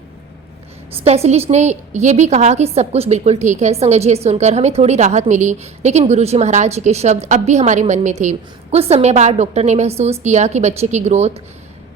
स्पेशलिस्ट ने यह भी कहा कि सब कुछ बिल्कुल ठीक है। संगत जी, सुनकर हमें थोड़ी राहत मिली। लेकिन गुरुजी महाराज जी के शब्द अब भी हमारे मन में थे। कुछ समय बाद डॉक्टर ने महसूस किया कि बच्चे की ग्रोथ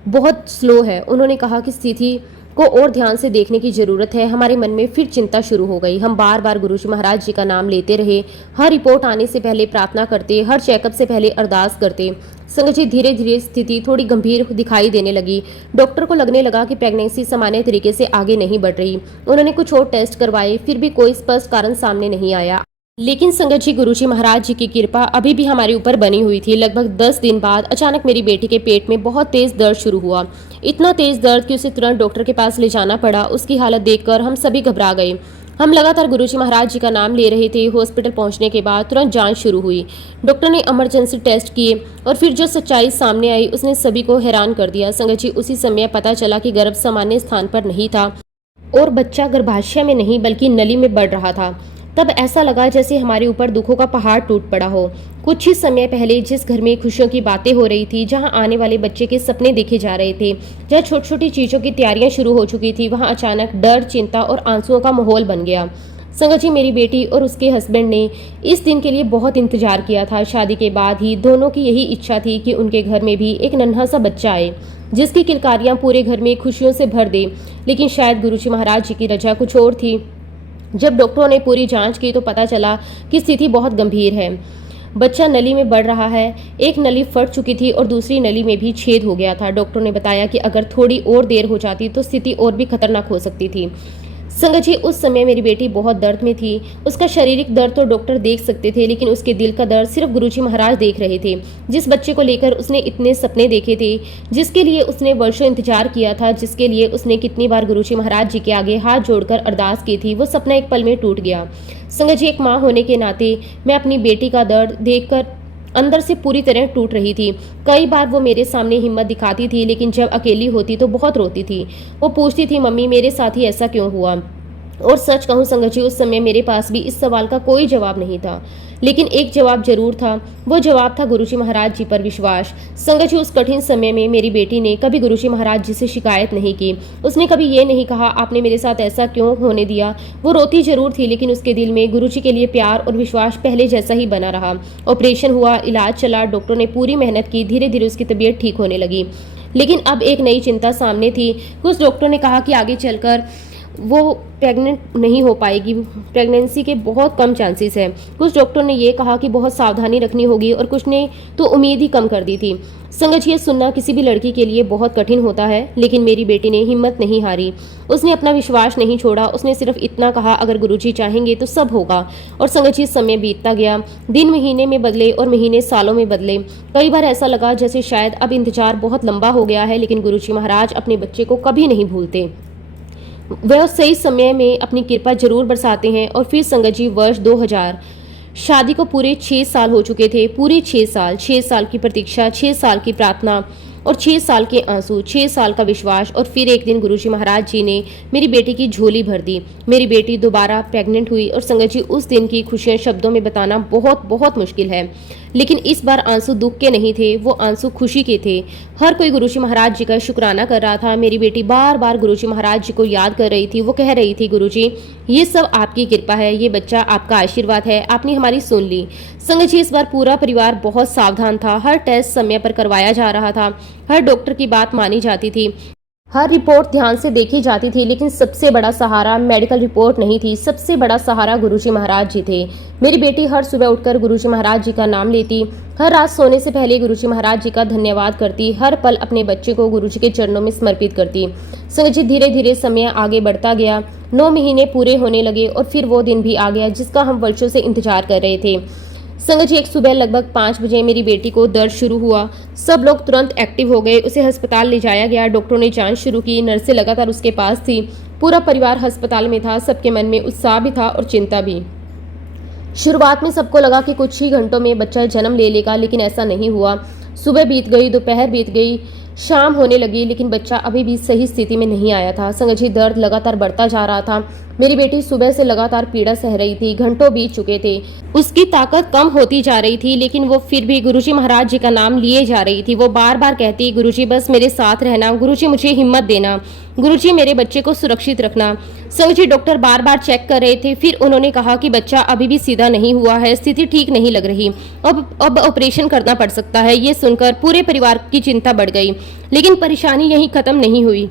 बहुत स्लो है। उन्होंने कहा कि स्थिति को और ध्यान से देखने की जरूरत है। हमारे मन में फिर चिंता शुरू हो गई। हम बार बार गुरुजी महाराज जी का नाम लेते रहे। हर रिपोर्ट आने से पहले प्रार्थना करते, हर चेकअप से पहले अरदास करते। संगत जी, धीरे धीरे स्थिति थोड़ी गंभीर दिखाई देने लगी। डॉक्टर को लगने लगा कि प्रेगनेंसी सामान्य तरीके से आगे नहीं बढ़ रही। उन्होंने कुछ और टेस्ट करवाए, फिर भी कोई स्पष्ट कारण सामने नहीं आया। लेकिन संगत जी, गुरुजी महाराज जी की कृपा अभी भी हमारे ऊपर बनी हुई थी। लगभग 10 दिन बाद अचानक मेरी बेटी के पेट में बहुत तेज दर्द शुरू हुआ। इतना तेज दर्द कि उसे तुरंत डॉक्टर के पास ले जाना पड़ा। उसकी हालत देखकर हम सभी घबरा गए। हम लगातार गुरुजी महाराज जी का नाम ले रहे थे। हॉस्पिटल पहुंचने के बाद तुरंत जांच शुरू हुई। डॉक्टर ने इमरजेंसी टेस्ट किए और फिर जो सच्चाई सामने आई उसने सभी को हैरान कर दिया। संगत जी, उसी समय पता चला कि गर्भ सामान्य स्थान पर नहीं था और बच्चा गर्भाशय में नहीं बल्कि नली में बढ़ रहा था। तब ऐसा लगा जैसे हमारे ऊपर दुखों का पहाड़ टूट पड़ा हो। कुछ ही समय पहले जिस घर में खुशियों की बातें हो रही थी, जहां आने वाले बच्चे के सपने देखे जा रहे थे, जहां छोटी छोटी चीजों की तैयारियां शुरू हो चुकी थी, वहां अचानक डर, चिंता और आंसुओं का माहौल बन गया। संगत जी, मेरी बेटी और उसके हस्बैंड ने इस दिन के लिए बहुत इंतजार किया था। शादी के बाद ही दोनों की यही इच्छा थी कि उनके घर में भी एक नन्हा सा बच्चा आए जिसकी किलकारियां पूरे घर में खुशियों से भर दे। लेकिन शायद गुरुजी महाराज जी की रजा कुछ और थी। जब डॉक्टरों ने पूरी जांच की तो पता चला कि स्थिति बहुत गंभीर है। बच्चा नली में बढ़ रहा है। एक नली फट चुकी थी और दूसरी नली में भी छेद हो गया था। डॉक्टरों ने बताया कि अगर थोड़ी और देर हो जाती तो स्थिति और भी खतरनाक हो सकती थी। संगत जी, उस समय मेरी बेटी बहुत दर्द में थी। उसका शारीरिक दर्द तो डॉक्टर देख सकते थे, लेकिन उसके दिल का दर्द सिर्फ गुरुजी महाराज देख रहे थे। जिस बच्चे को लेकर उसने इतने सपने देखे थे, जिसके लिए उसने वर्षों इंतजार किया था, जिसके लिए उसने कितनी बार गुरुजी महाराज जी के आगे हाथ जोड़कर अरदास की थी, वो सपना एक पल में टूट गया। संगत जी, एक माँ होने के नाते मैं अपनी बेटी का दर्द देखकर अंदर से पूरी तरह टूट रही थी। कई बार वो मेरे सामने हिम्मत दिखाती थी, लेकिन जब अकेली होती तो बहुत रोती थी। वो पूछती थी, मम्मी मेरे साथ ही ऐसा क्यों हुआ। और सच कहूँ संगत जी, उस समय मेरे पास भी इस सवाल का कोई जवाब नहीं था, लेकिन एक जवाब जरूर था। वो जवाब था गुरुजी महाराज जी पर विश्वास। संगत जी, उस कठिन समय में मेरी बेटी ने कभी गुरुजी महाराज जी से शिकायत नहीं की। उसने कभी ये नहीं कहा आपने मेरे साथ ऐसा क्यों होने दिया। वो रोती जरूर थी, लेकिन उसके दिल में गुरुजी के लिए प्यार और विश्वास पहले जैसा ही बना रहा। ऑपरेशन हुआ, इलाज चला, डॉक्टर ने पूरी मेहनत की, धीरे धीरे उसकी तबीयत ठीक होने लगी। लेकिन अब एक नई चिंता सामने थी। कुछ डॉक्टरों ने कहा कि आगे चलकर वो प्रेग्नेंट नहीं हो पाएगी, प्रेगनेंसी के बहुत कम चांसेस है। कुछ डॉक्टर ने ये कहा कि बहुत सावधानी रखनी होगी और कुछ ने तो उम्मीद ही कम कर दी थी। संगत जी, ये सुनना किसी भी लड़की के लिए बहुत कठिन होता है, लेकिन मेरी बेटी ने हिम्मत नहीं हारी। उसने अपना विश्वास नहीं छोड़ा। उसने सिर्फ इतना कहा, अगर गुरुजी चाहेंगे तो सब होगा। और संगत जी, समय बीतता गया, दिन महीने में बदले और महीने सालों में बदले। कई बार ऐसा लगा जैसे शायद अब इंतजार बहुत लंबा हो गया है, लेकिन गुरुजी महाराज अपने बच्चे को कभी नहीं भूलते। वह सही समय में अपनी कृपा जरूर बरसाते हैं। और फिर संगत जी, वर्ष 2000, शादी को पूरे 6 साल हो चुके थे। पूरे 6 साल की प्रतीक्षा, 6 साल की प्रार्थना और 6 साल के आंसू, 6 साल का विश्वास। और फिर एक दिन गुरुजी महाराज जी ने मेरी बेटी की झोली भर दी। मेरी बेटी दोबारा प्रेग्नेंट हुई। और संगत जी, उस दिन की खुशियां शब्दों में बताना बहुत बहुत मुश्किल है, लेकिन इस बार आंसू दुख के नहीं थे, वो आंसू खुशी के थे। हर कोई गुरुजी महाराज जी का शुक्राना कर रहा था। मेरी बेटी बार बार गुरुजी महाराज जी को याद कर रही थी। वो कह रही थी, गुरुजी ये सब आपकी कृपा है, ये बच्चा आपका आशीर्वाद है, आपने हमारी सुन ली। संगत जी, इस बार पूरा परिवार बहुत सावधान था। हर टेस्ट समय पर करवाया जा रहा था, हर डॉक्टर की बात मानी जाती थी, हर रिपोर्ट ध्यान से देखी जाती थी। लेकिन सबसे बड़ा सहारा मेडिकल रिपोर्ट नहीं थी, सबसे बड़ा सहारा गुरुजी महाराज जी थे। मेरी बेटी हर सुबह उठकर गुरुजी महाराज जी का नाम लेती, हर रात सोने से पहले गुरुजी महाराज जी का धन्यवाद करती, हर पल अपने बच्चे को गुरुजी के चरणों में समर्पित करती। संगत जी, धीरे धीरे समय आगे बढ़ता गया। 9 महीने पूरे होने लगे और फिर वो दिन भी आ गया जिसका हम वर्षों से इंतजार कर रहे थे। संगत जी, एक सुबह लगभग 5 बजे मेरी बेटी को दर्द शुरू हुआ। सब लोग तुरंत एक्टिव हो गए। उसे अस्पताल ले जाया गया। डॉक्टरों ने जांच शुरू की। नर्सें लगातार उसके पास थी। पूरा परिवार अस्पताल में था। सबके मन में उत्साह भी था और चिंता भी। शुरुआत में सबको लगा कि कुछ ही घंटों में बच्चा जन्म ले लेगा, लेकिन ऐसा नहीं हुआ। सुबह बीत गई, दोपहर बीत गई, शाम होने लगी, लेकिन बच्चा अभी भी सही स्थिति में नहीं आया था। संगत जी, दर्द लगातार बढ़ता जा रहा था। मेरी बेटी सुबह से लगातार पीड़ा सह रही थी। घंटों बीत चुके थे। उसकी ताकत कम होती जा रही थी, लेकिन वो फिर भी गुरुजी महाराज जी का नाम लिए जा रही थी। वो बार बार कहती, गुरुजी बस मेरे साथ रहना, गुरुजी मुझे हिम्मत देना, गुरुजी मेरे बच्चे को सुरक्षित रखना। संगत जी, डॉक्टर बार बार चेक कर रहे थे। फिर उन्होंने कहा कि बच्चा अभी भी सीधा नहीं हुआ है, स्थिति ठीक नहीं लग रही, अब ऑपरेशन करना पड़ सकता है। ये सुनकर पूरे परिवार की चिंता बढ़ गई, लेकिन परेशानी यहीं खत्म नहीं हुई।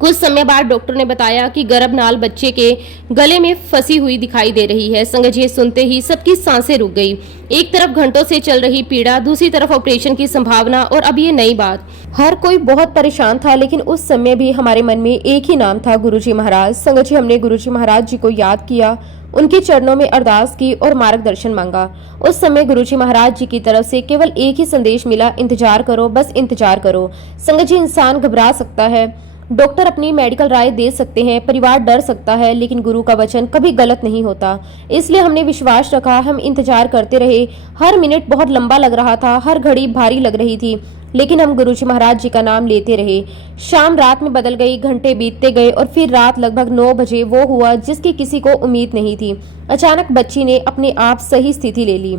कुछ समय बाद डॉक्टर ने बताया कि गर्भनाल बच्चे के गले में फंसी हुई दिखाई दे रही है। संगत जी, सुनते ही सबकी सांसें रुक गई। एक तरफ घंटों से चल रही पीड़ा, दूसरी तरफ ऑपरेशन की संभावना, और अब ये नई बात। हर कोई बहुत परेशान था, लेकिन उस समय भी हमारे मन में एक ही नाम था, गुरुजी महाराज। संगत जी, हमने गुरुजी महाराज जी को याद किया, उनके चरणों में अरदास की और मार्गदर्शन मांगा। उस समय गुरुजी महाराज जी की तरफ से केवल एक ही संदेश मिला, इंतजार करो, बस इंतजार करो। संगत जी, इंसान घबरा सकता है, डॉक्टर अपनी मेडिकल राय दे सकते हैं, परिवार डर सकता है, लेकिन गुरु का वचन कभी गलत नहीं होता। इसलिए हमने विश्वास रखा, हम इंतजार करते रहे। हर मिनट बहुत लंबा लग रहा था, हर घड़ी भारी लग रही थी, लेकिन हम गुरुजी महाराज जी का नाम लेते रहे। शाम रात में बदल गई, घंटे बीतते गए और फिर रात लगभग 9 बजे वो हुआ जिसकी किसी को उम्मीद नहीं थी। अचानक बच्ची ने अपने आप सही स्थिति ले ली।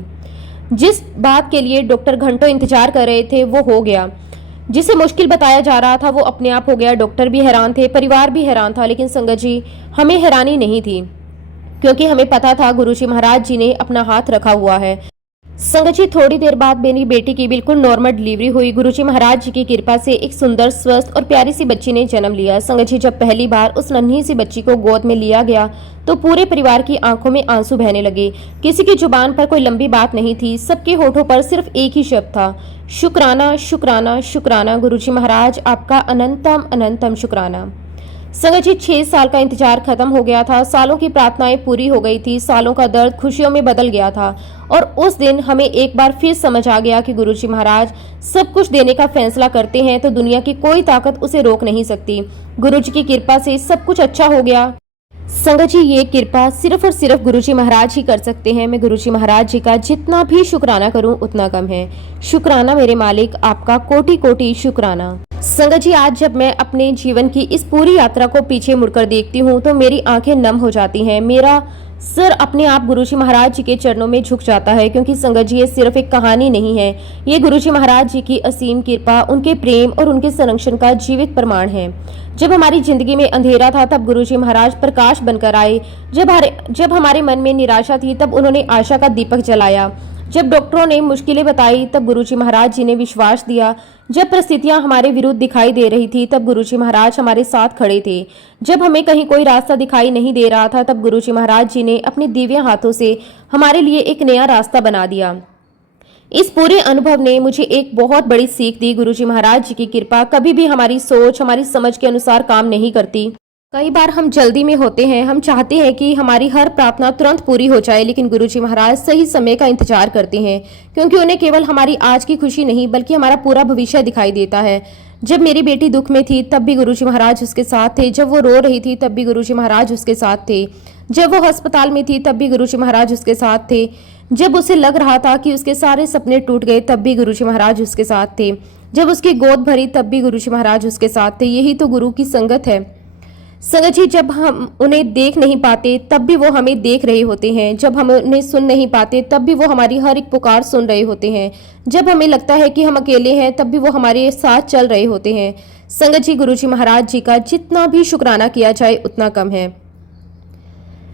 जिस बात के लिए डॉक्टर घंटों इंतजार कर रहे थे वो हो गया। जिसे मुश्किल बताया जा रहा था वो अपने आप हो गया। डॉक्टर भी हैरान थे, परिवार भी हैरान था, लेकिन संगत जी, हमें हैरानी नहीं थी, क्योंकि हमें पता था गुरुजी महाराज जी ने अपना हाथ रखा हुआ है। संगत जी, थोड़ी देर बाद मेरी बेटी की बिल्कुल नॉर्मल डिलीवरी हुई। गुरुजी महाराज जी की कृपा से एक सुंदर, स्वस्थ और प्यारी सी बच्ची ने जन्म लिया। संगत जी, जब पहली बार उस नन्ही सी बच्ची को गोद में लिया गया तो पूरे परिवार की आंखों में आंसू बहने लगे। किसी की जुबान पर कोई लंबी बात नहीं थी, सबके होठों पर सिर्फ एक ही शब्द था, शुक्राना, शुक्राना, शुक्राना। गुरुजी महाराज, आपका अनंतम अनंतम शुक्राना। संगत जी, 6 साल का इंतजार खत्म हो गया था। सालों की प्रार्थनाएं पूरी हो गई थी। सालों का दर्द खुशियों में बदल गया था। और उस दिन हमें एक बार फिर समझ आ गया कि गुरुजी महाराज सब कुछ देने का फैसला करते हैं तो दुनिया की कोई ताकत उसे रोक नहीं सकती। गुरुजी की कृपा से सब कुछ अच्छा हो गया। संगत जी, ये कृपा सिर्फ और सिर्फ गुरुजी महाराज ही कर सकते हैं। मैं गुरुजी महाराज जी का जितना भी शुक्राना करूं उतना कम है। शुक्राना मेरे मालिक, आपका कोटि कोटि शुक्राना। संगत जी, आज जब मैं अपने जीवन की इस पूरी यात्रा को पीछे मुड़कर देखती हूँ तो मेरी आंखें नम हो जाती हैं। मेरा सर अपने आप गुरुजी महाराज जी के चरणों में झुक जाता है, क्योंकि संगत जी, ये सिर्फ एक कहानी नहीं है, ये गुरुजी महाराज जी की असीम कृपा, उनके प्रेम और उनके संरक्षण का जीवित प्रमाण है। जब हमारी जिंदगी में अंधेरा था तब गुरुजी महाराज प्रकाश बनकर आए। जब हमारे मन में निराशा थी तब उन्होंने आशा का दीपक जलाया। जब डॉक्टरों ने मुश्किलें बताई तब गुरुजी महाराज जी ने विश्वास दिया। जब परिस्थितियां हमारे विरुद्ध दिखाई दे रही थी तब गुरुजी महाराज हमारे साथ खड़े थे। जब हमें कहीं कोई रास्ता दिखाई नहीं दे रहा था तब गुरुजी महाराज जी ने अपने दिव्य हाथों से हमारे लिए एक नया रास्ता बना दिया। इस पूरे अनुभव ने मुझे एक बहुत बड़ी सीख दी। गुरुजी महाराज जी की कृपा कभी भी हमारी सोच, हमारी समझ के अनुसार काम नहीं करती। कई बार हम जल्दी में होते हैं, हम चाहते हैं कि हमारी हर प्रार्थना तुरंत पूरी हो जाए, लेकिन गुरुजी महाराज सही समय का इंतजार करते हैं, क्योंकि उन्हें केवल हमारी आज की खुशी नहीं बल्कि हमारा पूरा भविष्य दिखाई देता है। जब मेरी बेटी दुख में थी तब भी गुरुजी महाराज उसके साथ थे। जब वो रो रही थी तब भी गुरुजी महाराज उसके साथ थे। जब वो अस्पताल में थी तब भी गुरुजी महाराज उसके साथ थे। जब उसे लग रहा था कि उसके सारे सपने टूट गए तब भी गुरुजी महाराज उसके साथ थे। जब उसकी गोद भरी तब भी गुरुजी महाराज उसके साथ थे। यही तो गुरु की संगत है। संगत जी, जब हम उन्हें देख नहीं पाते तब भी वो हमें देख रहे होते हैं। जब हम उन्हें सुन नहीं पाते तब भी वो हमारी हर एक पुकार सुन रहे होते हैं। जब हमें लगता है कि हम अकेले हैं तब भी वो हमारे साथ चल रहे होते हैं। संगत जी, गुरुजी महाराज जी का जितना भी शुक्राना किया जाए उतना कम है।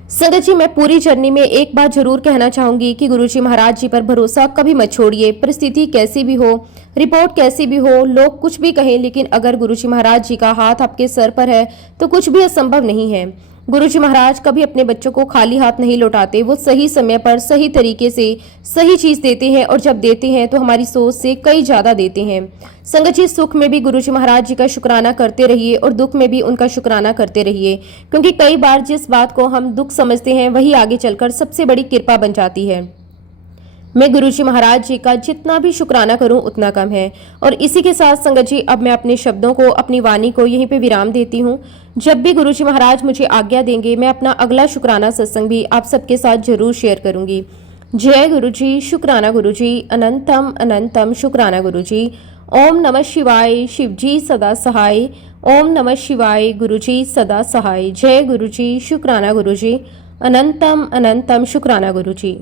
संगत जी, मैं पूरी जर्नी में एक बात जरूर कहना चाहूंगी कि गुरुजी महाराज जी पर भरोसा कभी मत छोड़िए। परिस्थिति कैसी भी हो, रिपोर्ट कैसी भी हो, लोग कुछ भी कहें, लेकिन अगर गुरुजी महाराज जी का हाथ आपके सर पर है तो कुछ भी असंभव नहीं है। गुरुजी महाराज कभी अपने बच्चों को खाली हाथ नहीं लौटाते। वो सही समय पर सही तरीके से सही चीज देते हैं, और जब देते हैं तो हमारी सोच से कई ज्यादा देते हैं। संगत जी, सुख में भी गुरुजी महाराज जी का शुक्राना करते रहिए और दुख में भी उनका शुक्राना करते रहिए, क्योंकि कई बार जिस बात को हम दुख समझते हैं वही आगे चलकर सबसे बड़ी कृपा बन जाती है। मैं गुरुजी महाराज जी का जितना भी शुक्राना करूं उतना कम है। और इसी के साथ संगत जी, अब मैं अपने शब्दों को, अपनी वाणी को यहीं पे विराम देती हूं। जब भी गुरुजी महाराज मुझे आज्ञा देंगे मैं अपना अगला शुक्राना सत्संग भी आप सबके साथ जरूर शेयर करूंगी। जय गुरुजी, शुक्राना गुरुजी, अनंतम अनंतम शुक्राना गुरुजी। ओम नमः शिवाय, शिवजी सदा सहाय। ओम नमः शिवाय, गुरुजी सदा सहाय। जय गुरुजी, शुक्राना गुरुजी, अनंतम अनंतम शुक्राना गुरुजी।